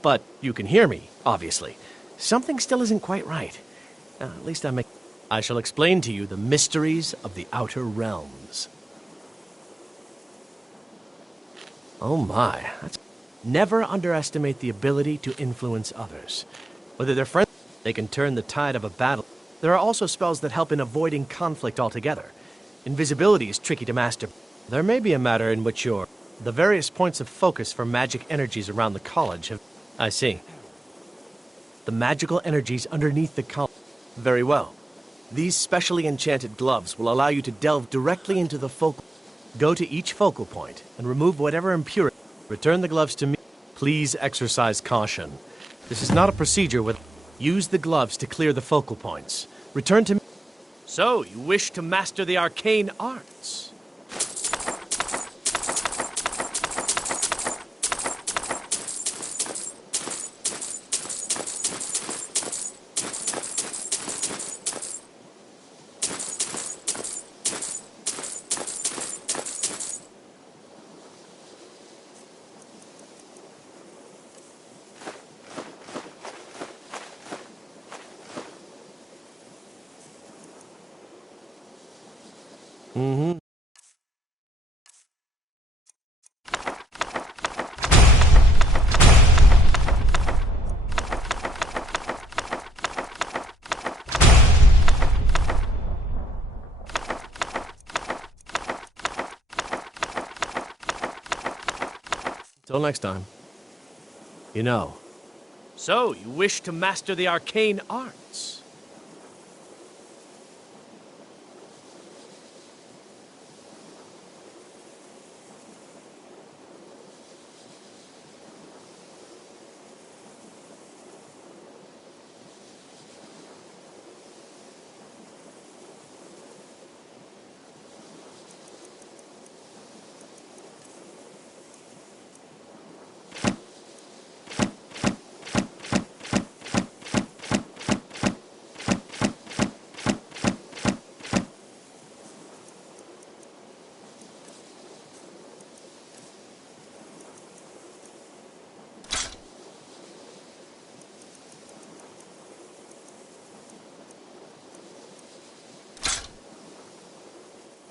But you can hear me, obviously. Something still isn't quite right. At least I shall explain to you the mysteries of the Outer Realms. Oh my, never underestimate the ability to influence others. Whether they're friends, they can turn the tide of a battle. There are also spells that help in avoiding conflict altogether. Invisibility is tricky to master. There may be a matter in which the various points of focus for magic energies around the college have... I see. The magical energies underneath the college. Very well. These specially enchanted gloves will allow you to delve directly into the focal... Go to each focal point and remove whatever impurity. Return the gloves to me. Please exercise caution. This is not a procedure with... Use the gloves to clear the focal points. Return to me. So, you wish to master the arcane arts? Mm-hmm. Till next time. You know. So, you wish to master the arcane arts?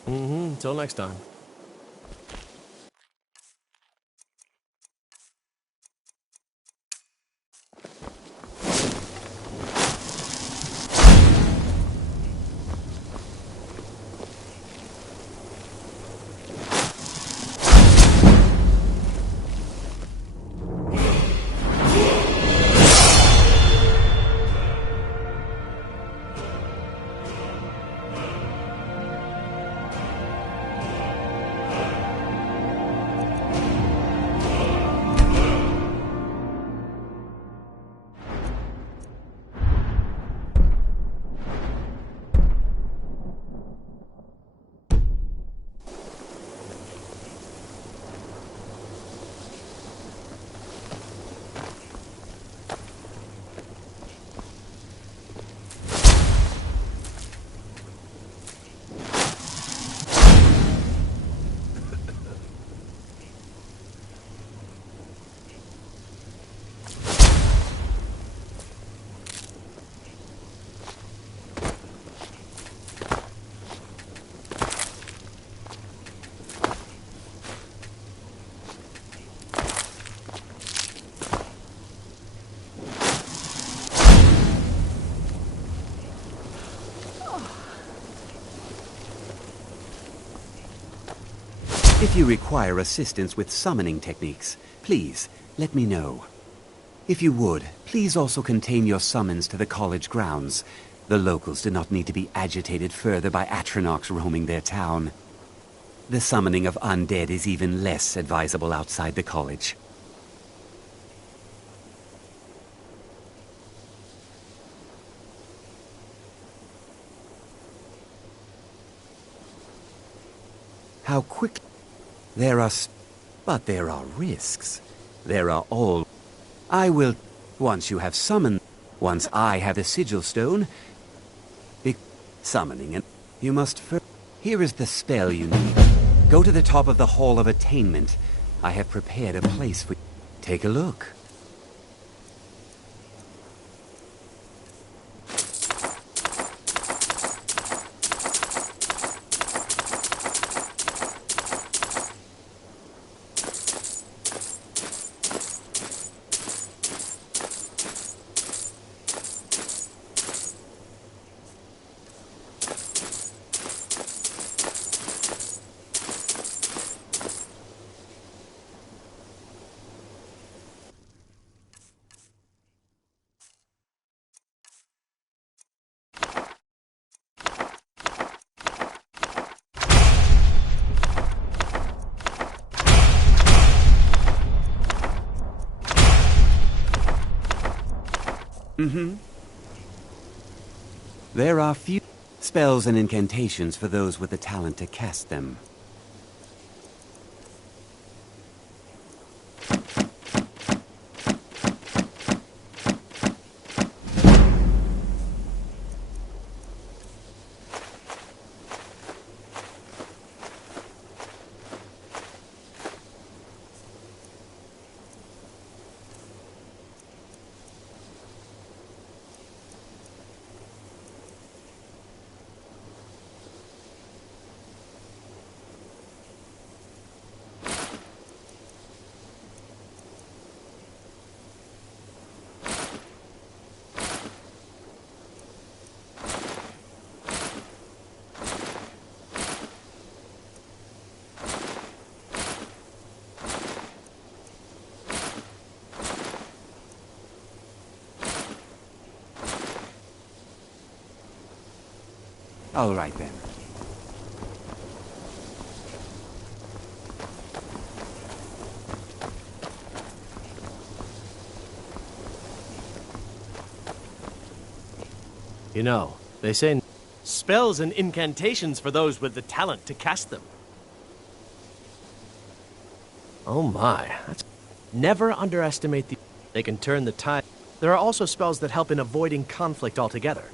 Mm-hmm. Till next time. If you require assistance with summoning techniques, please let me know. If you would, please also contain your summons to the college grounds. The locals do not need to be agitated further by Atronachs roaming their town. The summoning of undead is even less advisable outside the college. How quick... But there are risks. There are all... I will... Once you have summoned... Once I have the sigil stone... Summoning it... You must first... Here is the spell you need. Go to the top of the Hall of Attainment. I have prepared a place for you. Take a look. There are few spells and incantations for those with the talent to cast them. All right, then. You know, they say spells and incantations for those with the talent to cast them. Oh my, that's... Never underestimate the... They can turn the tide. There are also spells that help in avoiding conflict altogether.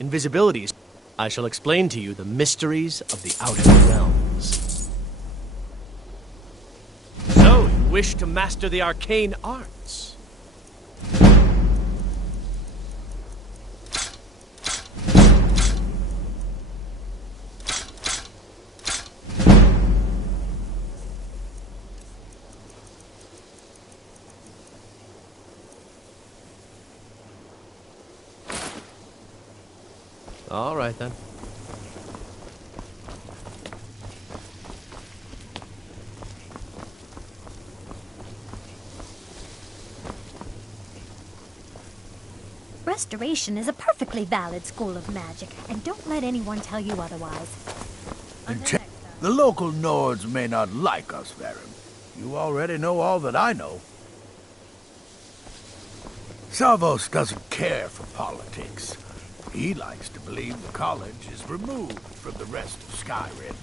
Invisibilities. I shall explain to you the mysteries of the Outer Realms. So, you wish to master the arcane arts? All right, then. Restoration is a perfectly valid school of magic, and don't let anyone tell you otherwise. The local Nords may not like us, Skyrim. You already know all that I know. Savos doesn't care for politics. He likes to believe the college is removed from the rest of Skyrim.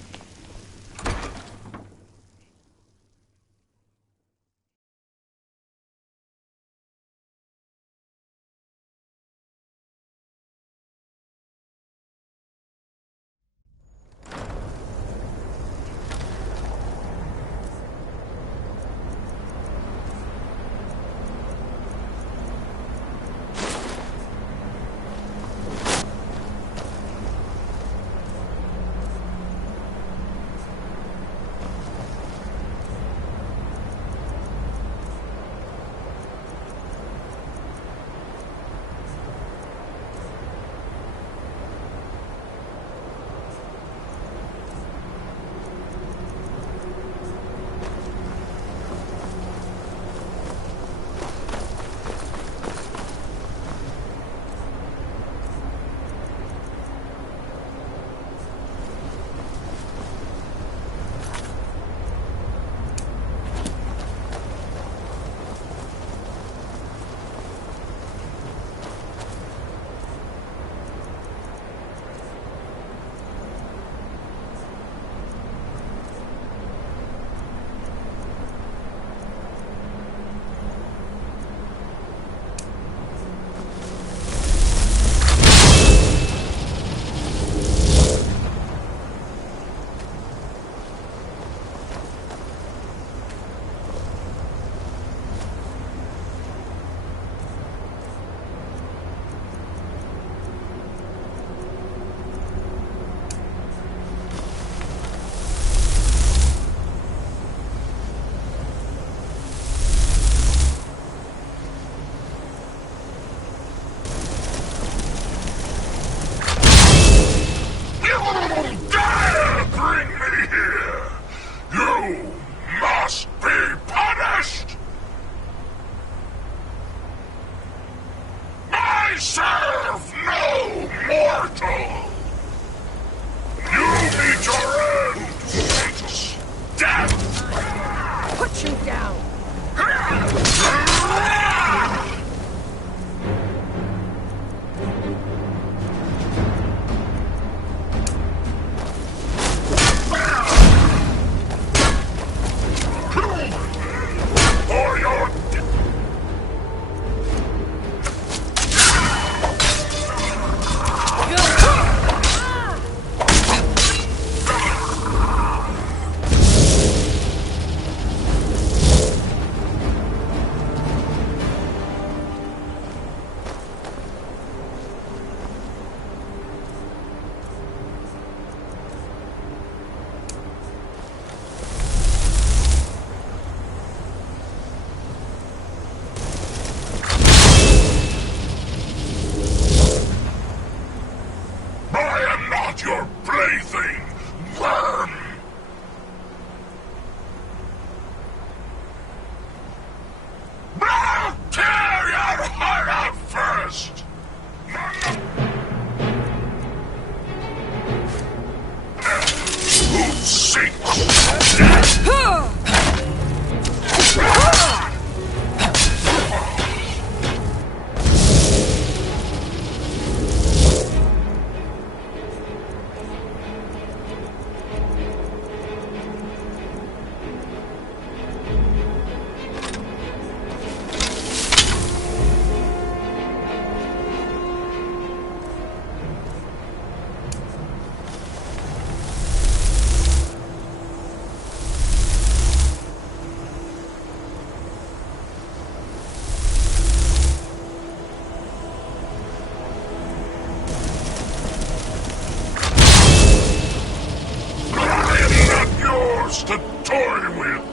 To toy with.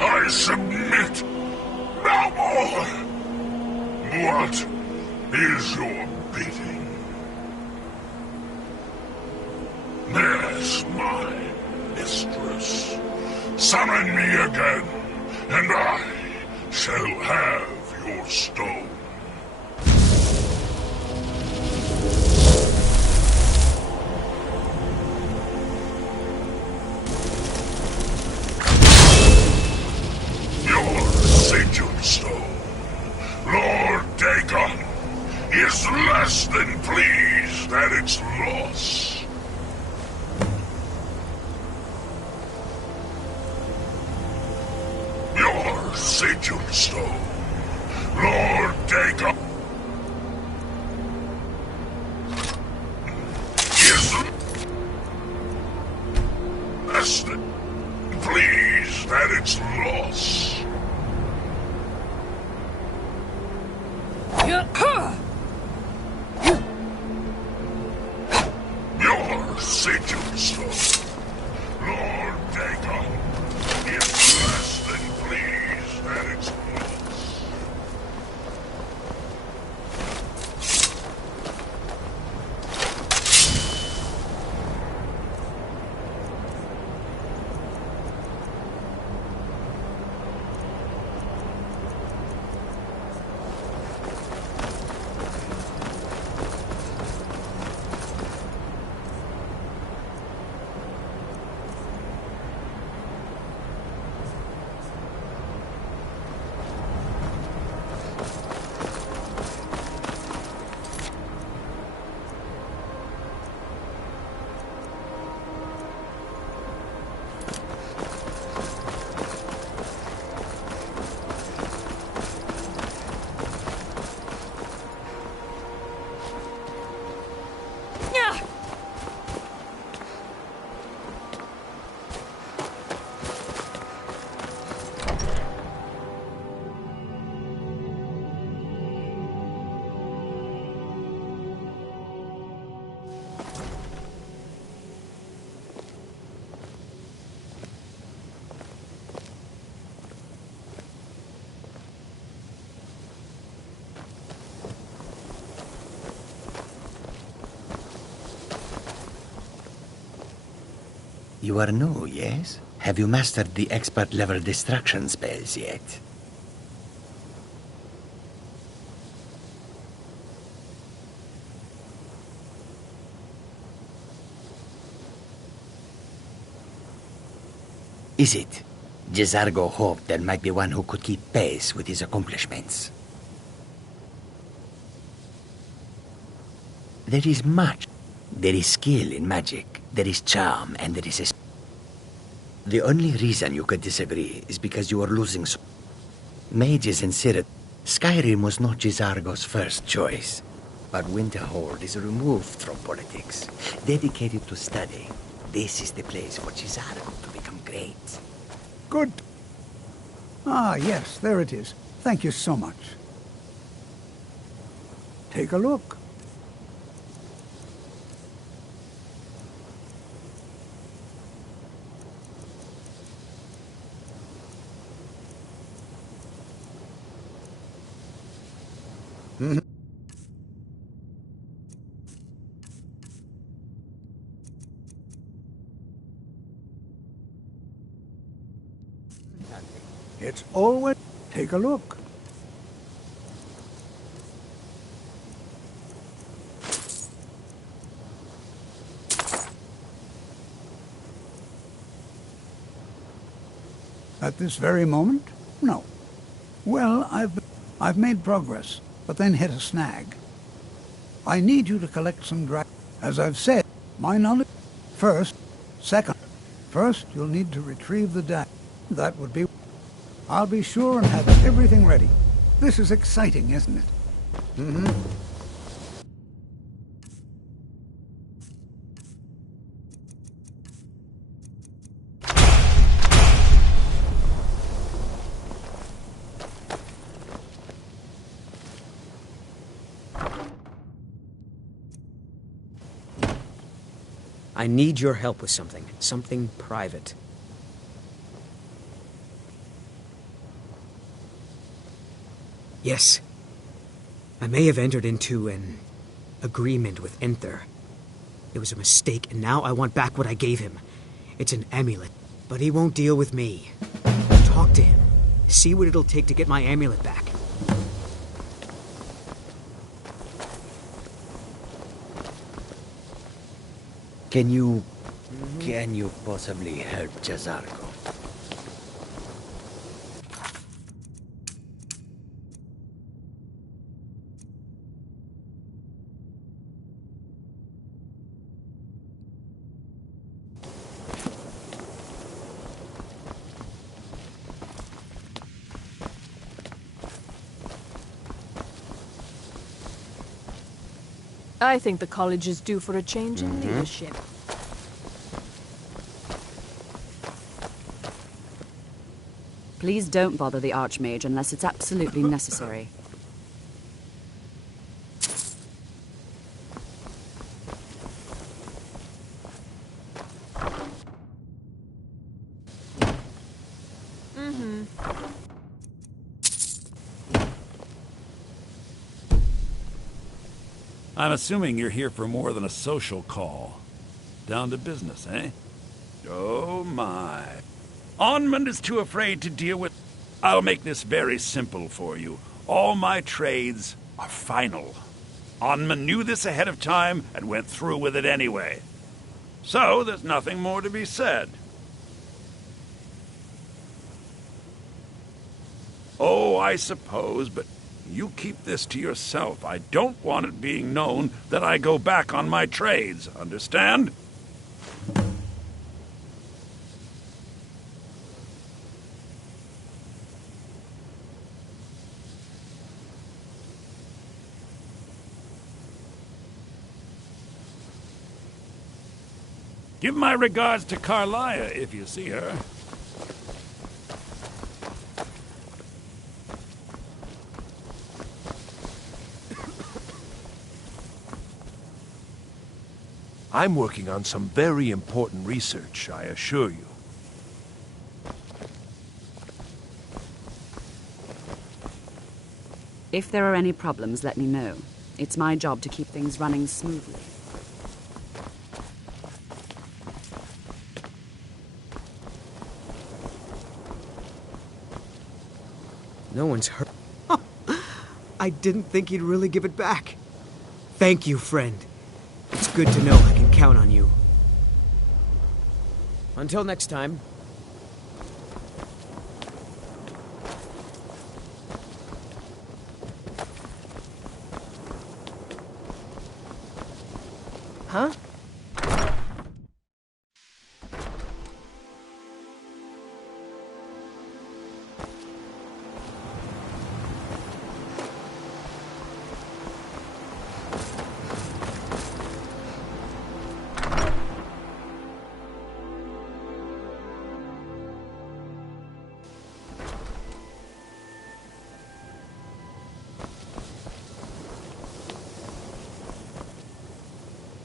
I submit. No more. What is your bidding? There's my mistress. Summon me again, and I shall have your stone. Stone, Lord Dagon, is less than pleased at its loss. Your sigil stone, Lord Dagon, is less than pleased at its loss. Your sigil stone, Lord Dagon, is less than pleased at its loss. You are new, yes? Have you mastered the expert-level distraction spells yet? Is it? Jizargo hoped there might be one who could keep pace with his accomplishments. There is much. There is skill in magic, there is charm, and there is a... The only reason you could disagree is because you are losing so... Mages and Cyril... Skyrim was not Jizargo's first choice, but Winterhold is removed from politics, dedicated to study. This is the place for Jizargo to become great. Good. Ah, yes, there it is. Thank you so much. Take a look. It's always... Take a look. At this very moment? No. Well, I've made progress, but then hit a snag. I need you to collect some As I've said, my knowledge... First, you'll need to retrieve the dagger. That would be... I'll be sure and have everything ready. This is exciting, isn't it? Mm-hmm. I need your help with something. Something private. Yes. I may have entered into an agreement with Enther. It was a mistake, and now I want back what I gave him. It's an amulet, but he won't deal with me. Talk to him. See what it'll take to get my amulet back. Can you possibly help Jazarko? I think the college is due for a change in leadership. Please don't bother the Archmage unless it's absolutely necessary. I'm assuming you're here for more than a social call. Down to business, eh? Oh my. Onmund is too afraid to deal with... I'll make this very simple for you. All my trades are final. Onmund knew this ahead of time and went through with it anyway. So there's nothing more to be said. Oh, I suppose, but you keep this to yourself. I don't want it being known that I go back on my trades, understand? Give my regards to Carlia if you see her. I'm working on some very important research, I assure you. If there are any problems, let me know. It's my job to keep things running smoothly. No one's hurt. I didn't think he'd really give it back. Thank you, friend. It's good to know I can count on you. Until next time. Huh?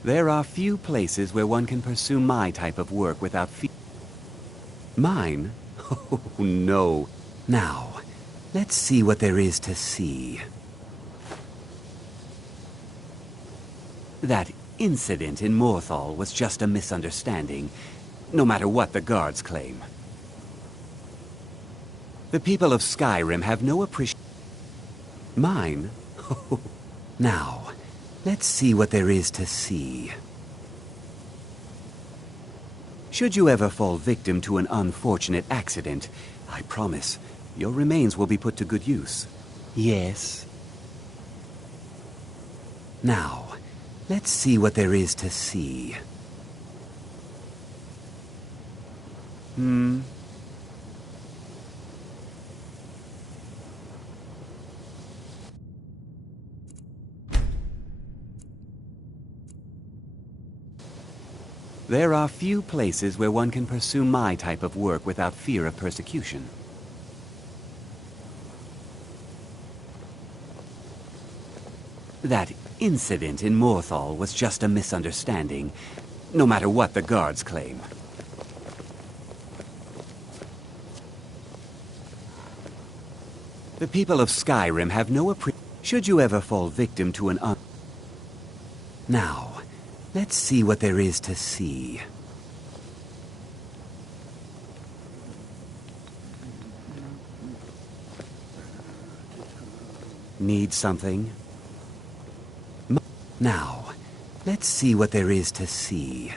There are few places where one can pursue my type of work without fear. Mine? Oh, no. Now, let's see what there is to see. That incident in Morthal was just a misunderstanding, no matter what the guards claim. The people of Skyrim have no appreciation. Mine? Oh, now, let's see what there is to see. Should you ever fall victim to an unfortunate accident, I promise, your remains will be put to good use. Yes. Now, let's see what there is to see. There are few places where one can pursue my type of work without fear of persecution. That incident in Morthal was just a misunderstanding, no matter what the guards claim. The people of Skyrim have no should you ever fall victim to an Now, let's see what there is to see. Need something? Now, let's see what there is to see.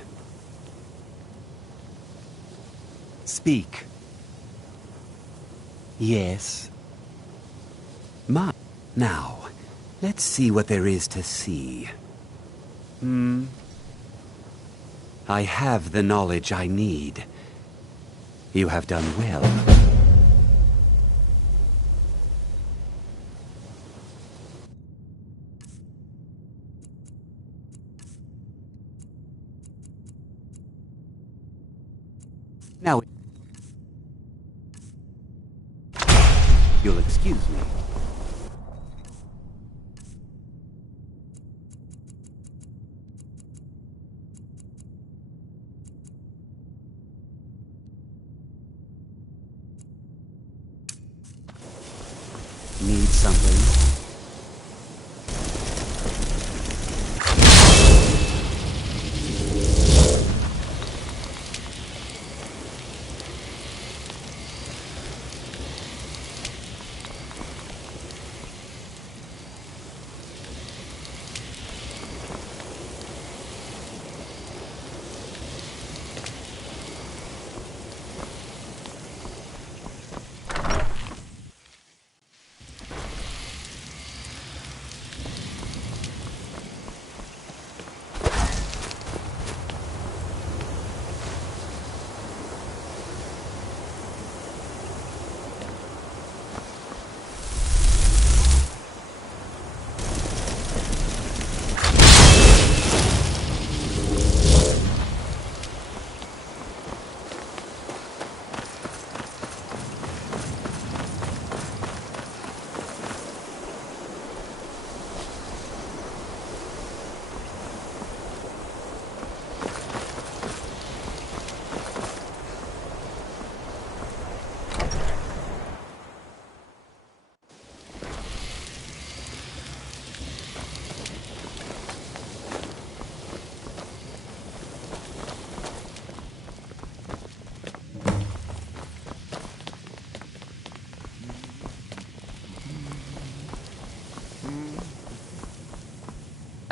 Speak. Yes. Now, let's see what there is to see. I have the knowledge I need. You have done well. Now, you'll excuse me. Need something?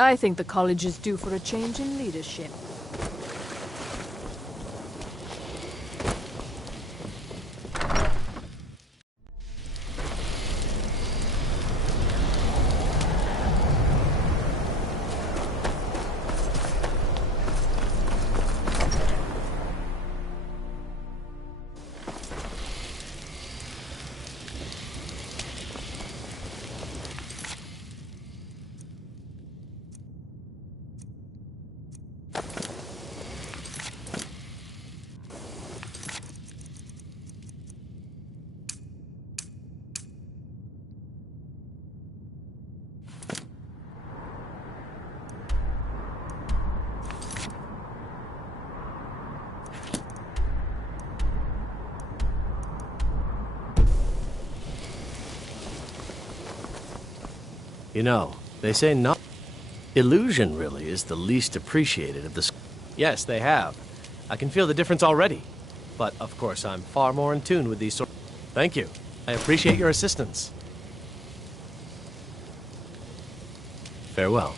I think the college is due for a change in leadership. You know, they say not. Illusion really is the least appreciated of the. Yes, they have. I can feel the difference already. But of course, I'm far more in tune with these sort. Thank you. I appreciate your assistance. Farewell.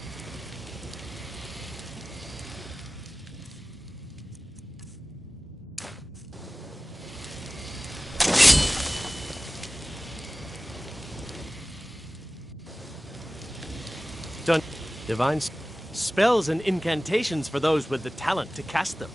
on divine spells and incantations for those with the talent to cast them.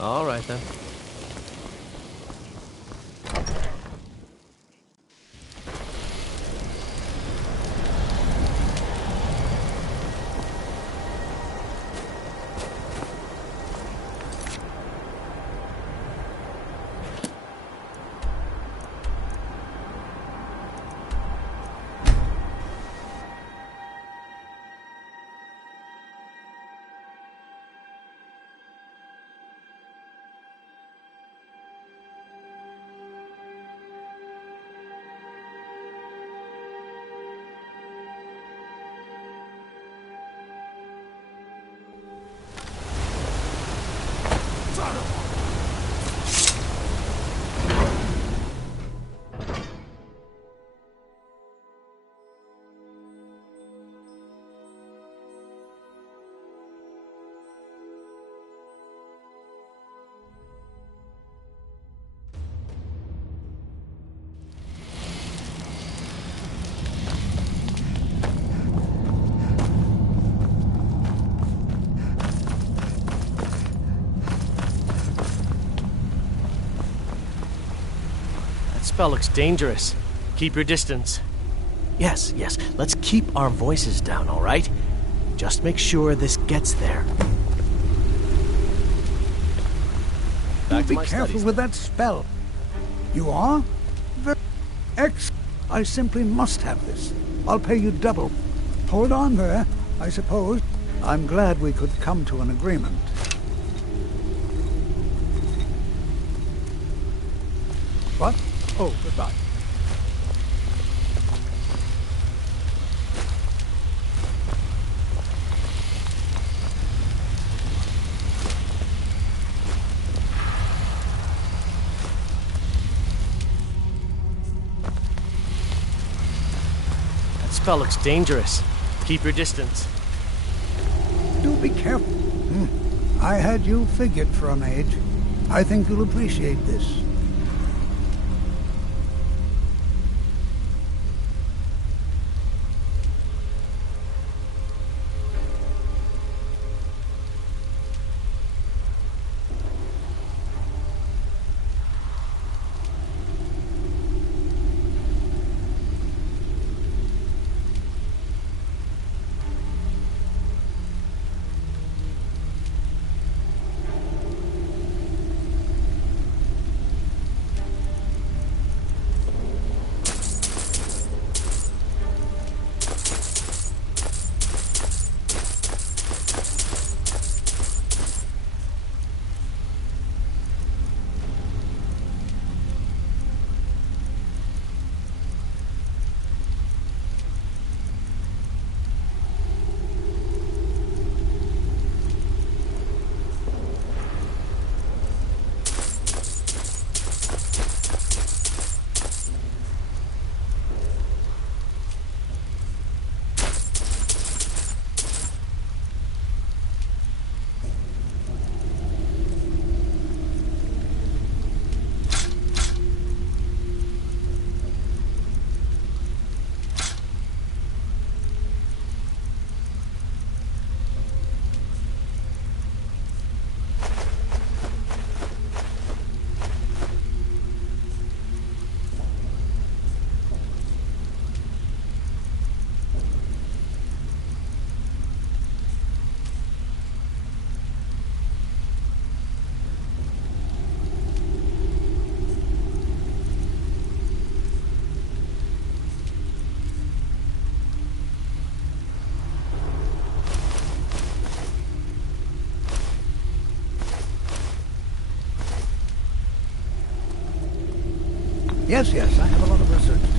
All right, then. Spell looks dangerous. Keep your distance. Yes, let's keep our voices down, all right? Just make sure this gets there. Be careful with that spell. You are? I simply must have this. I'll pay you double. Hold on there, I suppose. I'm glad we could come to an agreement. What? Oh, goodbye. That spell looks dangerous. Keep your distance. Do be careful. I had you figured for a mage. I think you'll appreciate this. Yes, yes, I have a lot of research to do.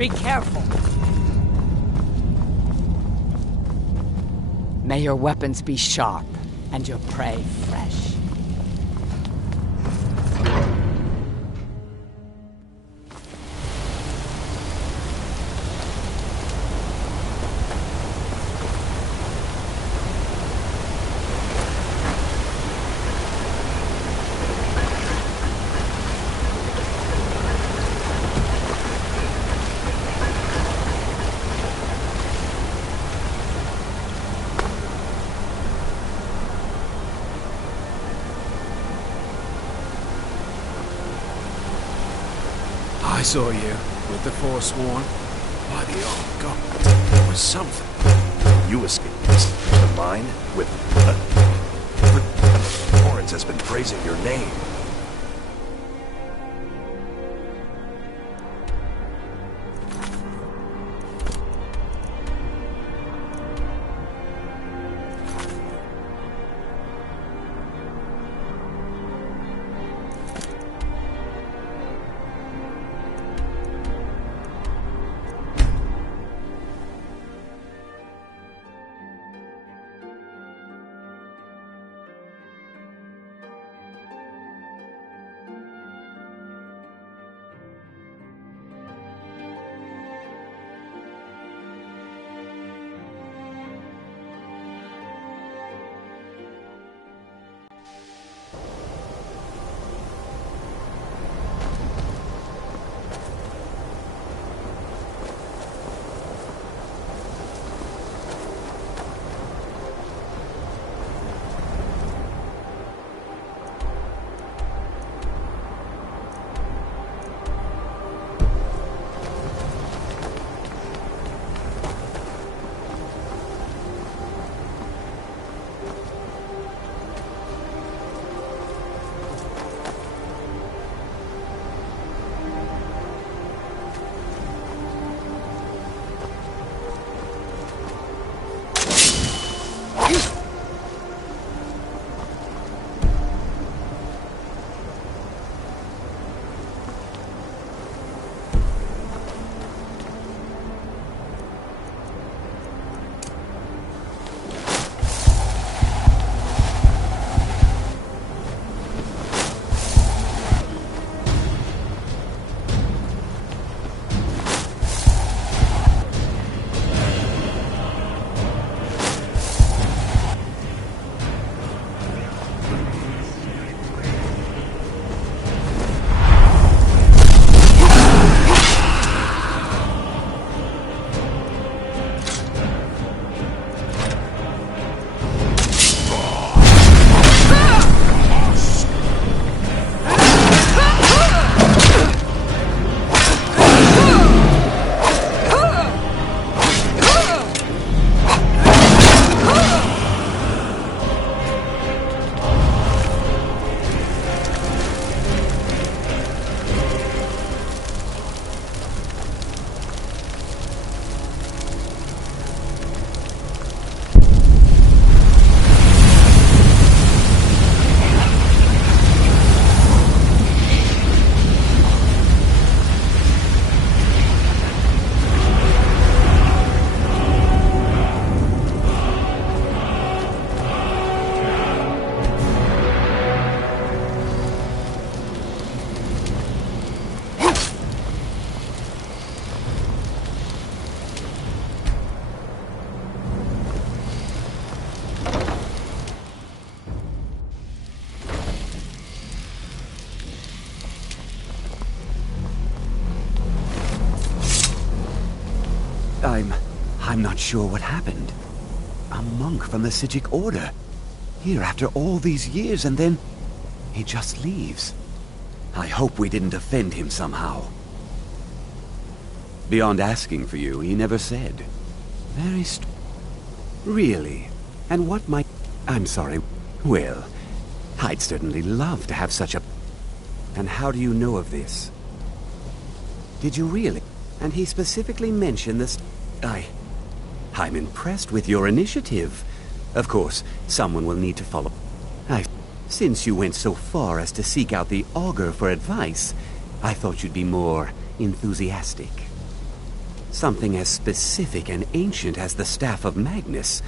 Be careful. May your weapons be sharp and your prey fresh. I saw you with the Forsworn. By the old God, there was something. You escaped the mine with... But Lawrence has been praising your name. I'm not sure what happened. A monk from the Sijic Order. Here after all these years, and then he just leaves. I hope we didn't offend him somehow. Beyond asking for you, he never said. Very Really? And what might... I'm sorry. Well, I'd certainly love to have such a... And how do you know of this? Did you really? And he specifically mentioned this... I'm impressed with your initiative. Of course, someone will need to follow. Since you went so far as to seek out the Augur for advice, I thought you'd be more enthusiastic. Something as specific and ancient as the Staff of Magnus.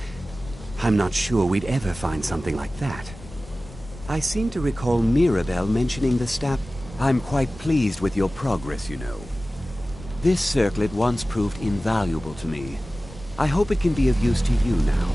I'm not sure we'd ever find something like that. I seem to recall Mirabelle mentioning the staff. I'm quite pleased with your progress, you know. This circlet once proved invaluable to me. I hope it can be of use to you now.